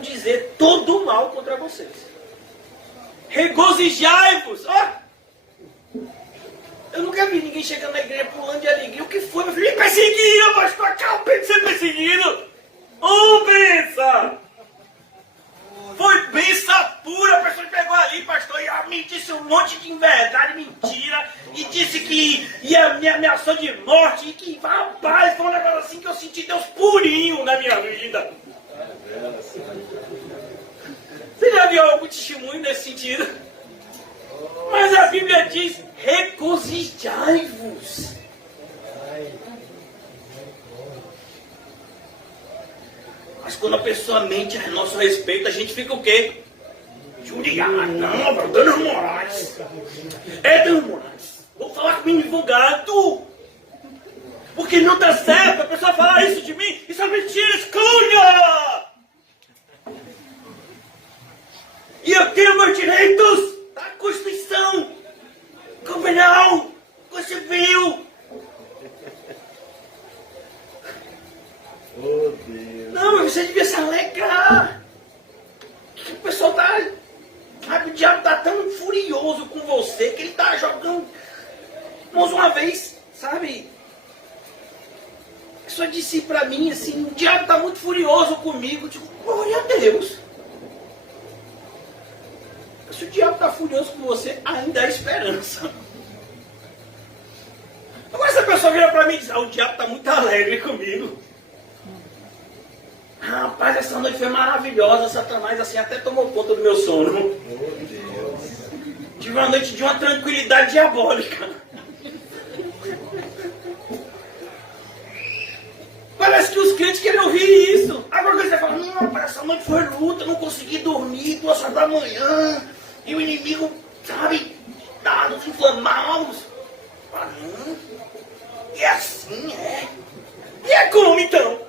dizer todo o mal contra vocês. Regozijai-vos! Ó! Eu nunca vi ninguém chegando na igreja pulando de alegria. O que foi, meu filho? Me perseguiram, pastor! Acabei de ser perseguido! Oh, benção! Foi benção pura! A pessoa pegou ali, pastor, e me disse um monte de inverdade, mentira, e disse que me ameaçou de morte, e que, rapaz, foi um negócio assim que eu senti Deus purinho na minha vida. Você já viu algum testemunho nesse sentido? Mas a Bíblia diz, regozijai-vos. Mas quando a pessoa mente a nosso respeito, a gente fica o quê? Judiado. Não, Dano Moraes. É Dano Moraes. Vou falar com o advogado. Porque não tá certo a pessoa falar isso de mim. Isso é mentira, exclua! E eu tenho meus direitos da Constituição, Código Penal, Código Civil. Oh, Deus. Não, mas você devia se alegrar. Que o pessoal tá... Sabe, o diabo tá tão furioso com você que ele tá jogando... Irmãos, uma vez, sabe... A pessoa disse pra mim assim, o diabo tá muito furioso comigo. Eu digo, glória a Deus. Se o diabo tá furioso com você, ainda há esperança. Agora se a pessoa vira pra mim e diz, o diabo tá muito alegre comigo. Rapaz, essa noite foi maravilhosa, Satanás assim até tomou conta do meu sono. Oh, Deus. Tive uma noite de uma tranquilidade diabólica. Parece que os crentes querem ouvir isso. Agora você fala, não, rapaz, essa noite foi luta, não consegui dormir, 2 horas da manhã, e o inimigo, sabe, dados inflamados. Fala, e é assim, é? E é como então?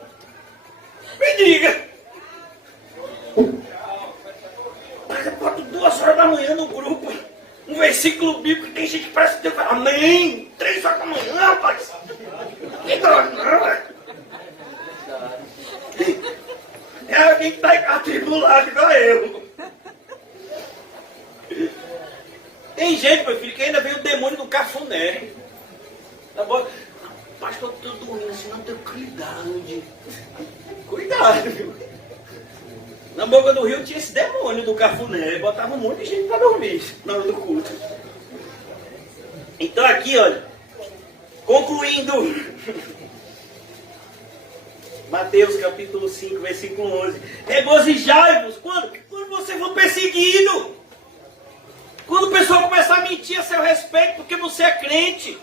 Me diga. Mas eu boto 2 horas da manhã no grupo, um versículo bíblico, tem gente que parece que Deus fala, amém, 3 horas da manhã, rapaz. Que droga. É alguém que está atribulado igual eu. Tem gente, meu filho, que ainda veio o demônio do cafuné. Tá bom? Pastor, eu estou dormindo assim, não tenho cuidado. Cuidado, viu? Na boca do rio tinha esse demônio do cafuné. Botava um monte de gente para dormir na hora do culto. Então aqui, olha, concluindo... Mateus capítulo 5, versículo 11. Regozijai-vos quando você for perseguido. Quando o pessoal começar a mentir a seu respeito porque você é crente.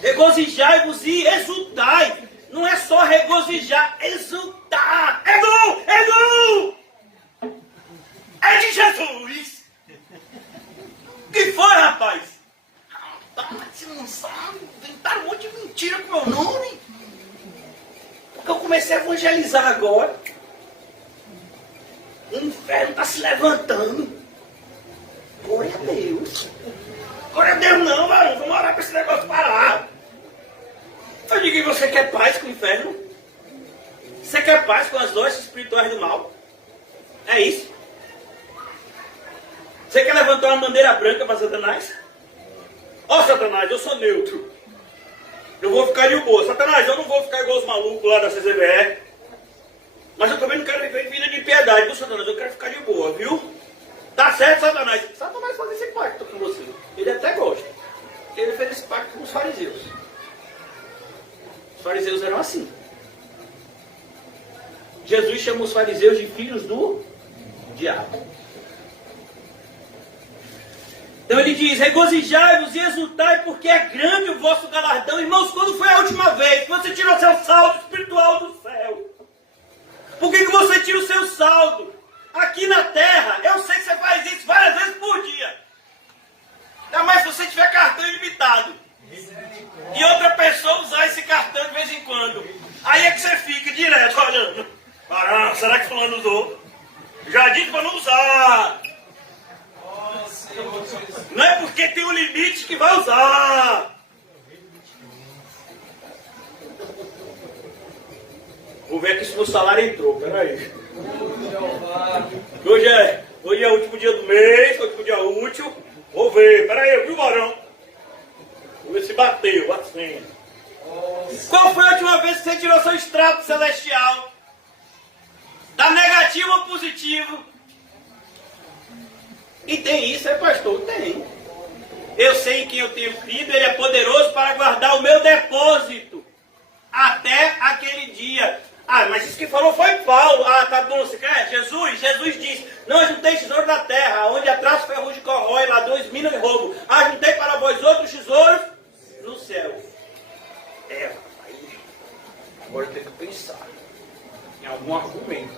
Regozijai-vos e exultai. Não é só regozijar, exultar. É gol! É gol! É de Jesus! O que foi, rapaz? Você não sabe, inventaram um monte de mentira com o meu nome. Porque eu comecei a evangelizar agora. O inferno está se levantando. Glória a Deus. Glória a Deus não, varão. Vamos orar para esse negócio parar. Eu digo que você quer paz com o inferno? Você quer paz com as hostes espirituais do mal? É isso? Você quer levantar uma bandeira branca para Satanás? Ó, Satanás, eu sou neutro. Eu vou ficar de boa. Satanás, eu não vou ficar igual os malucos lá da CCBR. Mas eu também não quero viver vida de piedade, viu, Satanás? Eu quero ficar de boa, viu? Tá certo, Satanás? Satanás faz esse pacto com você. Ele até gosta. Ele fez esse pacto com os fariseus. Os fariseus eram assim. Jesus chama os fariseus de filhos do diabo. Então ele diz, regozijai-vos e exultai, porque é grande o vosso galardão. Irmãos, quando foi a última vez que você tirou seu saldo espiritual do céu? Por que você tira o seu saldo? Aqui na terra, eu sei que você faz isso várias vezes por dia. Ainda mais se você tiver cartão ilimitado. E outra pessoa usar esse cartão de vez em quando. Aí é que você fica direto olhando. Ah, será que fulano usou? Já disse para não usar. Não é porque tem um limite que vai usar. Vou ver aqui se meu salário entrou, peraí. Hoje é o último dia do mês, último dia útil. Vou ver, peraí, viu, varão? Vou ver se bateu, assim. Qual foi a última vez que você tirou seu extrato celestial? Tá negativo ou positivo? E tem isso, pastor? Tem. Eu sei em quem eu tenho crido, ele é poderoso para guardar o meu depósito até aquele dia. Ah, mas isso que falou foi Paulo. Ah, tá bom, você quer? Jesus disse, não ajuntei tesouro da terra, onde atrás ferrugem corrói, ladrões minam e roubam. Ajuntei para vós outros tesouros no céu. Agora eu tenho que pensar em algum argumento.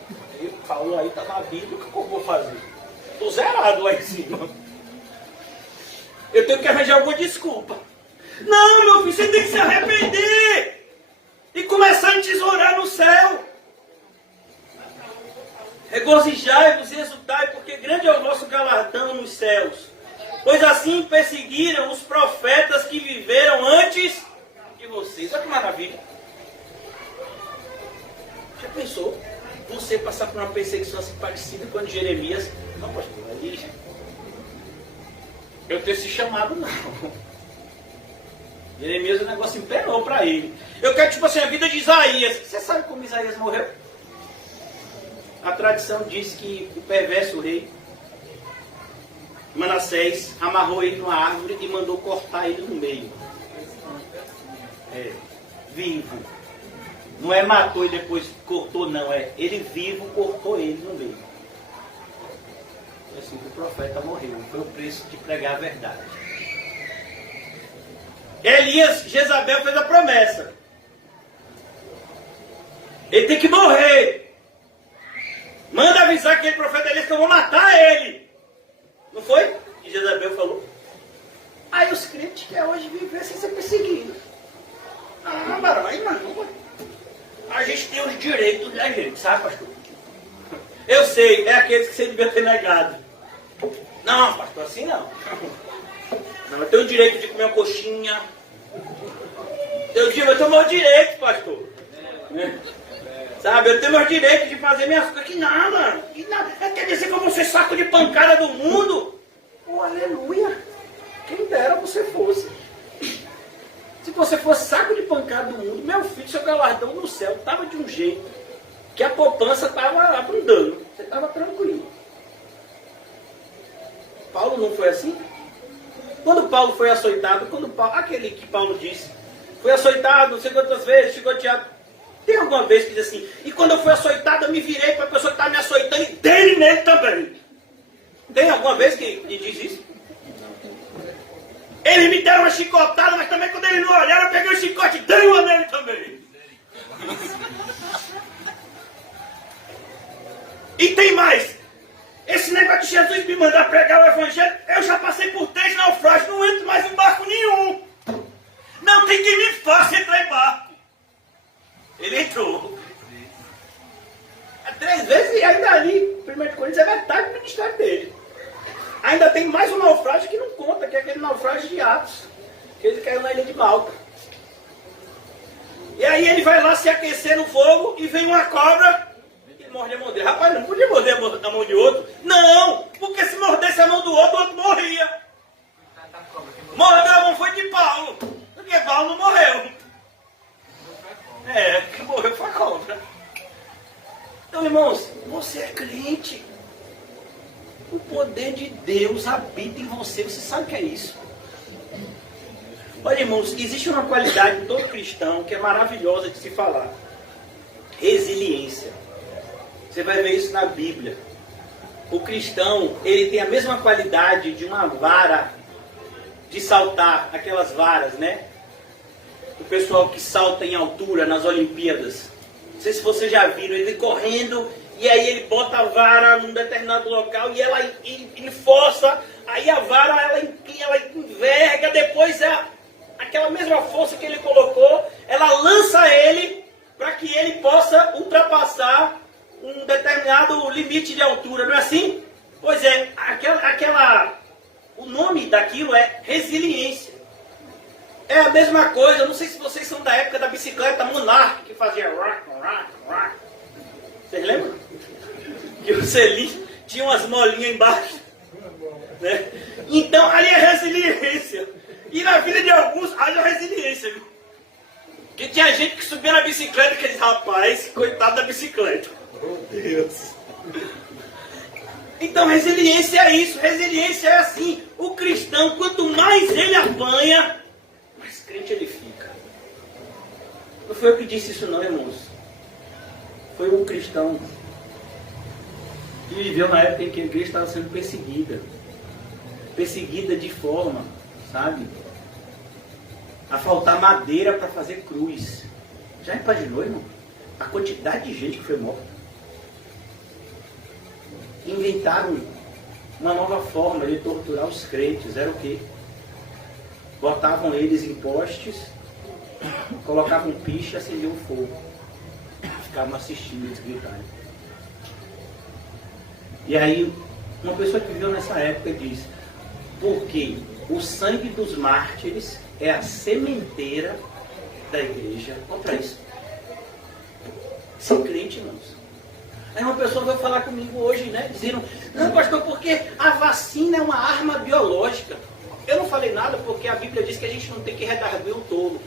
Paulo aí tá na Bíblia, o que eu vou fazer? Estou zerado lá em cima. Eu tenho que arranjar alguma desculpa. Não, meu filho, você tem que se arrepender e começar a entesourar no céu. Regozijai-vos e exultai, porque grande é o vosso galardão nos céus. Pois assim perseguiram os profetas que viveram antes de vocês. Olha que maravilha. Já pensou? Você passar por uma perseguição assim parecida com a de Jeremias? Não, pastor, aí eu tenho esse chamado, não. Jeremias, o negócio imperou para ele. Eu quero, tipo assim, a vida de Isaías. Você sabe como Isaías morreu? A tradição diz que o perverso rei Manassés amarrou ele numa árvore e mandou cortar ele no meio. Vivo. Não é matou e depois cortou, não. Ele vivo cortou ele no meio. É assim que o profeta morreu. Foi o preço de pregar a verdade. Elias, Jezabel fez a promessa. Ele tem que morrer. Manda avisar aquele profeta Elias que eu vou matar ele. Não foi? E Jezabel falou. Aí os crentes querem hoje viver sem ser perseguidos. Ah, barão, aí não. A gente tem os direitos da gente, sabe, pastor? Eu sei, é aqueles que você devia ter negado. Não, pastor, assim não. Não, eu tenho o direito de comer uma coxinha. Eu tenho meu direito, pastor. Sabe, eu tenho meu direito de fazer minhas coisas. Que nada, que nada. Quer dizer que eu vou ser saco de pancada do mundo? Oh, aleluia. Quem dera você fosse. Se você fosse saco de pancada do mundo, meu filho, seu galardão no céu estava de um jeito que a poupança estava abundando. Você estava tranquilo. Paulo não foi assim? Quando Paulo foi açoitado, aquele que Paulo disse, foi açoitado não sei quantas vezes, chicoteado. Tem alguma vez que diz assim, e quando eu fui açoitado, eu me virei para a pessoa que está me açoitando e dei nele também. Tem alguma vez que diz isso? Eles me deram uma chicotada, mas também quando eles não olharam, eu peguei o chicote e dei uma nele também. E tem mais. Esse negócio de Jesus me mandar pregar o evangelho, eu já passei por 3 naufrágios, não entro mais em barco nenhum. Não tem quem me faça entrar em barco. Ele entrou. 3 vezes e ainda ali, 1 Coríntios é metade do ministério dele. Ainda tem mais um naufrágio que não conta, que é aquele naufrágio de Atos, que ele caiu na ilha de Malta. E aí ele vai lá se aquecer no fogo e vem uma cobra e morde a mão dele. Rapaz, não podia morder a mão de outro? Não, porque se mordesse a mão do outro, o outro morria. Mordeu a mão foi de Paulo, porque Paulo não morreu. Que morreu foi a cobra. Então, irmãos, você é crente. O poder de Deus habita em você. Você sabe o que é isso? Olha, irmãos, existe uma qualidade em todo cristão que é maravilhosa de se falar. Resiliência. Você vai ver isso na Bíblia. O cristão, ele tem a mesma qualidade de uma vara de saltar, aquelas varas, né? O pessoal que salta em altura nas Olimpíadas. Não sei se vocês já viram, ele correndo e aí ele bota a vara num determinado local e ela enforça, aí a vara ela enverga, depois aquela mesma força que ele colocou, ela lança ele para que ele possa ultrapassar um determinado limite de altura, não é assim? Pois é, o nome daquilo é resiliência. É a mesma coisa, eu não sei se vocês são da época da bicicleta Monarch, que fazia rock, rock, rock. Vocês lembram? Que o selim tinha umas molinhas embaixo. Né? Então, ali é resiliência. E na vida de alguns, haja resiliência. Viu? Porque tinha gente que subia na bicicleta e disse, rapaz, coitado da bicicleta. Meu Deus. Então, resiliência é isso. Resiliência é assim. O cristão, quanto mais ele apanha, mais crente ele fica. Não foi eu que disse isso não, irmãos. Foi um cristão que viveu na época em que a igreja estava sendo perseguida. Perseguida de forma, sabe, a faltar madeira para fazer cruz. Já imaginou, irmão? A quantidade de gente que foi morta. Inventaram uma nova forma de torturar os crentes. Era o quê? Botavam eles em postes, colocavam piche e acendiam fogo. Ficavam assistindo eles gritarem. E aí, uma pessoa que viveu nessa época diz, porque o sangue dos mártires é a sementeira da igreja. Olha para isso. Ser crente, irmãos. Aí uma pessoa vai falar comigo hoje, né? Dizendo, não, pastor, porque a vacina é uma arma biológica. Eu não falei nada porque a Bíblia diz que a gente não tem que redarguir o tolo.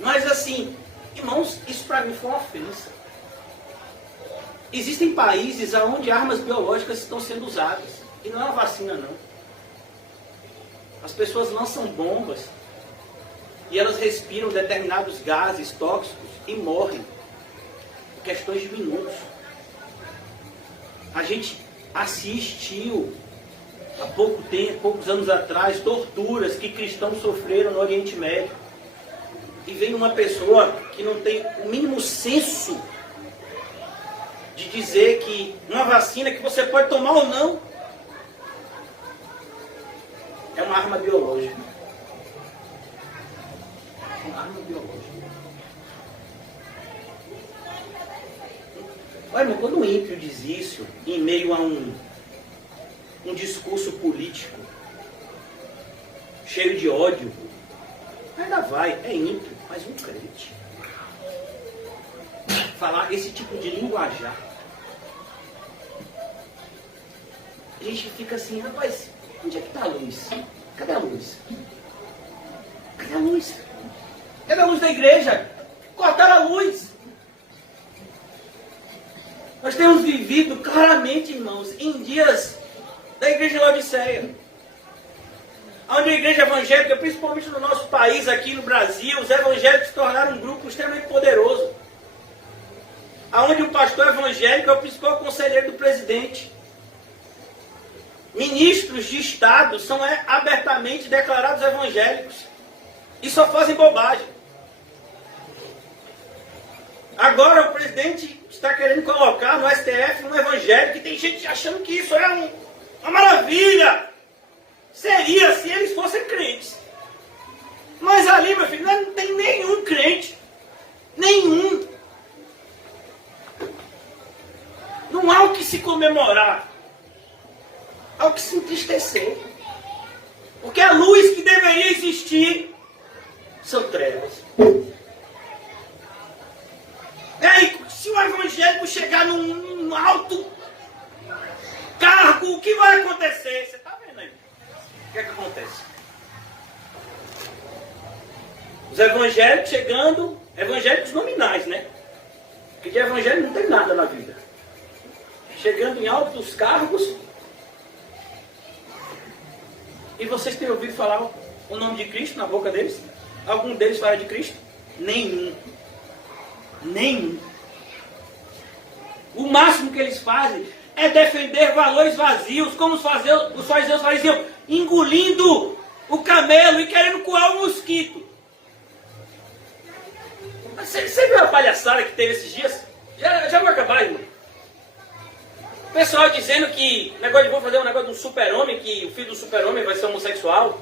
Mas assim, irmãos, isso para mim foi uma ofensa. Existem países onde armas biológicas estão sendo usadas. E não é uma vacina, não. As pessoas lançam bombas e elas respiram determinados gases tóxicos e morrem. Em questões de minutos. A gente assistiu há pouco tempo, poucos anos atrás, torturas que cristãos sofreram no Oriente Médio. E vem uma pessoa que não tem o mínimo senso de dizer que uma vacina que você pode tomar ou não é uma arma biológica. Uma arma biológica. Olha, quando um ímpio diz isso, em meio a um discurso político, cheio de ódio, ainda vai, é ímpio, mas um crente. Falar esse tipo de linguajar. A gente fica assim, rapaz, onde é que está a luz? Cadê a luz? Cadê a luz? Cadê a luz da igreja? Cortaram a luz. Nós temos vivido claramente, irmãos, em dias da igreja de Laodiceia. onde a igreja evangélica, principalmente no nosso país, aqui no Brasil, os evangélicos se tornaram um grupo extremamente poderoso. Onde o pastor evangélico é o principal conselheiro do presidente. Ministros de Estado são abertamente declarados evangélicos. E só fazem bobagem. Agora o presidente está querendo colocar no STF um evangélico e tem gente achando que isso é uma maravilha. Seria se eles fossem crentes. Mas ali, meu filho, não tem nenhum crente. Nenhum. Não há o que se comemorar. Há o que se entristecer. Porque a luz que deveria existir são trevas. E aí, se o evangélico chegar num alto cargo, o que vai acontecer? Você está vendo aí? O que é que acontece? Os evangélicos chegando, evangélicos nominais, né? Porque de evangélico não tem nada na vida. Chegando em altos cargos. E vocês têm ouvido falar o nome de Cristo na boca deles? Algum deles fala de Cristo? Nenhum. Nenhum. O máximo que eles fazem é defender valores vazios, como os fariseus faziam, engolindo o camelo e querendo coar o mosquito. Você viu a palhaçada que teve esses dias? Já vai acabar, irmão. O pessoal dizendo que vou fazer um negócio de um super-homem, que o filho do super-homem vai ser homossexual.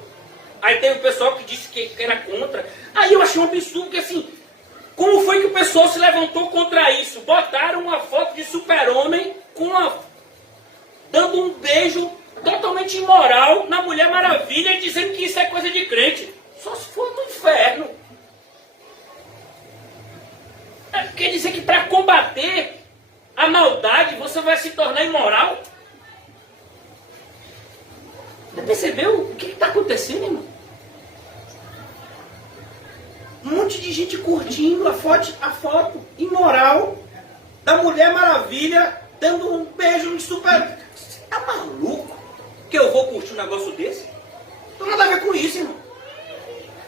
Aí tem o pessoal que disse que era contra. Aí eu achei um absurdo, que assim, como foi que o pessoal se levantou contra isso? Botaram uma foto de super-homem dando um beijo totalmente imoral na Mulher Maravilha e dizendo que isso é coisa de crente. Só se for do inferno. Quer dizer que para combater a maldade você vai se tornar imoral? Você percebeu o que está acontecendo, irmão? Um monte de gente curtindo a foto imoral da Mulher Maravilha dando um beijo no super... Você tá maluco que eu vou curtir um negócio desse? Não tem nada a ver com isso, irmão.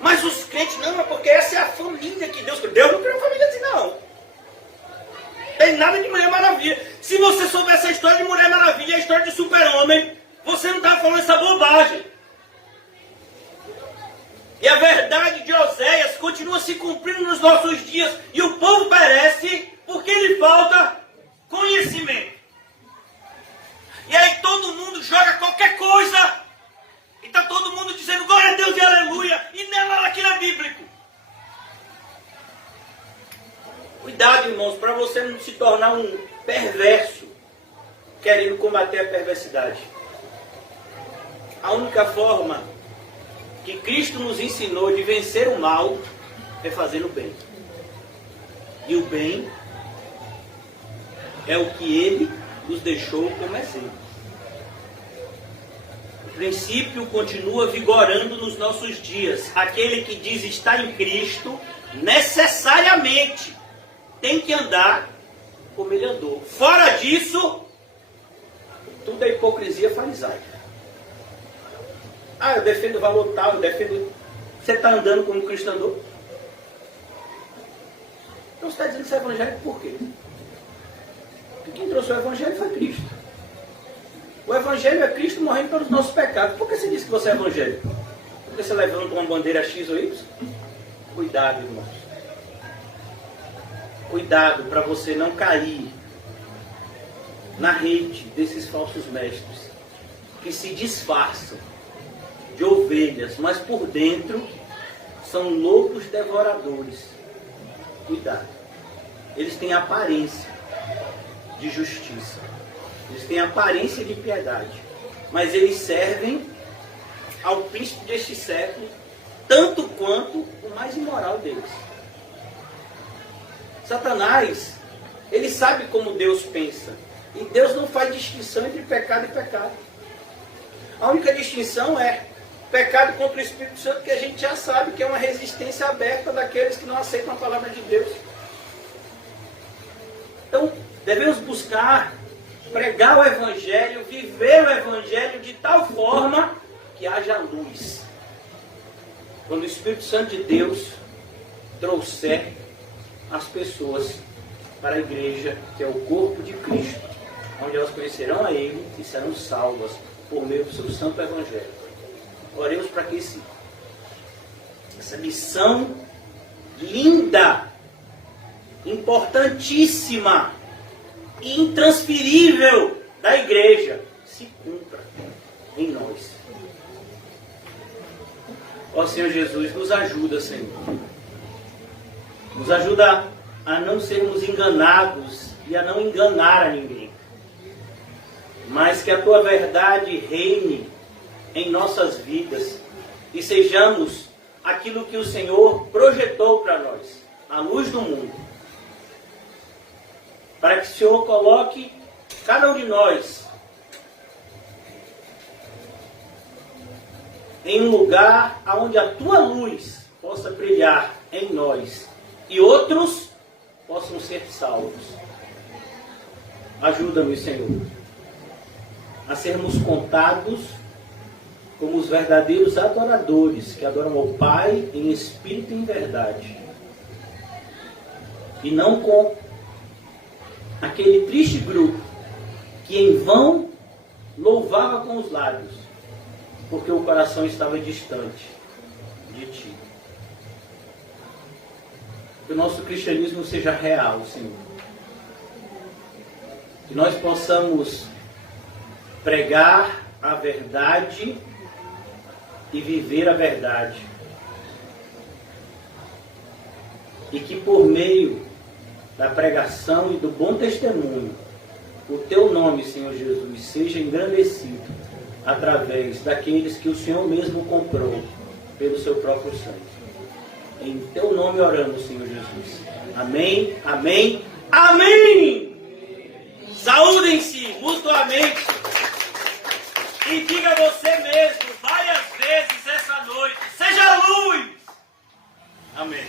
Mas os crentes, não, é porque essa é a família que Deus criou. Deus não criou família assim, não. Tem nada de Mulher Maravilha. Se você soubesse a história de Mulher Maravilha e a história de Super-Homem, você não estava falando essa bobagem. E a verdade de Oséias continua se cumprindo nos nossos dias. E o povo perece porque lhe falta conhecimento. E aí todo mundo joga qualquer coisa. E está todo mundo dizendo glória a Deus e aleluia. E nela aquilo é bíblico. Cuidado, irmãos, para você não se tornar um perverso querendo combater a perversidade. A única forma que Cristo nos ensinou de vencer o mal é fazendo o bem. E o bem é o que Ele nos deixou como exemplo. O princípio continua vigorando nos nossos dias. Aquele que diz estar em Cristo, necessariamente tem que andar como Ele andou. Fora disso, tudo é hipocrisia farisaica. Eu defendo o valor tal, eu defendo... Você está andando como Cristo andou? Então você está dizendo que você é evangélico por quê? Porque quem trouxe o evangelho foi Cristo. O evangelho é Cristo morrendo pelos nossos pecados. Por que você diz que você é evangélico? Porque você levanta uma bandeira X ou Y? Cuidado, irmãos. Cuidado para você não cair na rede desses falsos mestres que se disfarçam de ovelhas, mas por dentro são lobos devoradores. Cuidado. Eles têm aparência de justiça. Eles têm aparência de piedade. Mas eles servem ao príncipe deste século tanto quanto o mais imoral deles. Satanás, ele sabe como Deus pensa. E Deus não faz distinção entre pecado e pecado. A única distinção é pecado contra o Espírito Santo, que a gente já sabe que é uma resistência aberta daqueles que não aceitam a palavra de Deus. Então, devemos buscar pregar o Evangelho, viver o Evangelho de tal forma que haja luz. quando o Espírito Santo de Deus trouxer as pessoas para a igreja, que é o corpo de Cristo, onde elas conhecerão a Ele e serão salvas por meio do seu santo Evangelho. Oremos para que essa missão linda, importantíssima e intransferível da igreja se cumpra em nós. Ó Senhor Jesus, nos ajuda, Senhor. Nos ajuda a não sermos enganados e a não enganar a ninguém. Mas que a Tua verdade reine em nossas vidas e sejamos aquilo que o Senhor projetou para nós, a luz do mundo. Para que o Senhor coloque cada um de nós em um lugar onde a Tua luz possa brilhar em nós e outros possam ser salvos. Ajuda-nos, Senhor, a sermos contados como os verdadeiros adoradores que adoram ao Pai em espírito e em verdade. E não com aquele triste grupo que em vão louvava com os lábios, porque o coração estava distante de Ti. Que o nosso cristianismo seja real, Senhor. Que nós possamos pregar a verdade e viver a verdade. E que por meio da pregação e do bom testemunho, o Teu nome, Senhor Jesus, seja engrandecido através daqueles que o Senhor mesmo comprou pelo Seu próprio sangue. Em Teu nome oramos, Senhor Jesus. Amém, amém, amém! Saúdem-se mutuamente e diga você mesmo várias vezes essa noite: seja luz! Amém.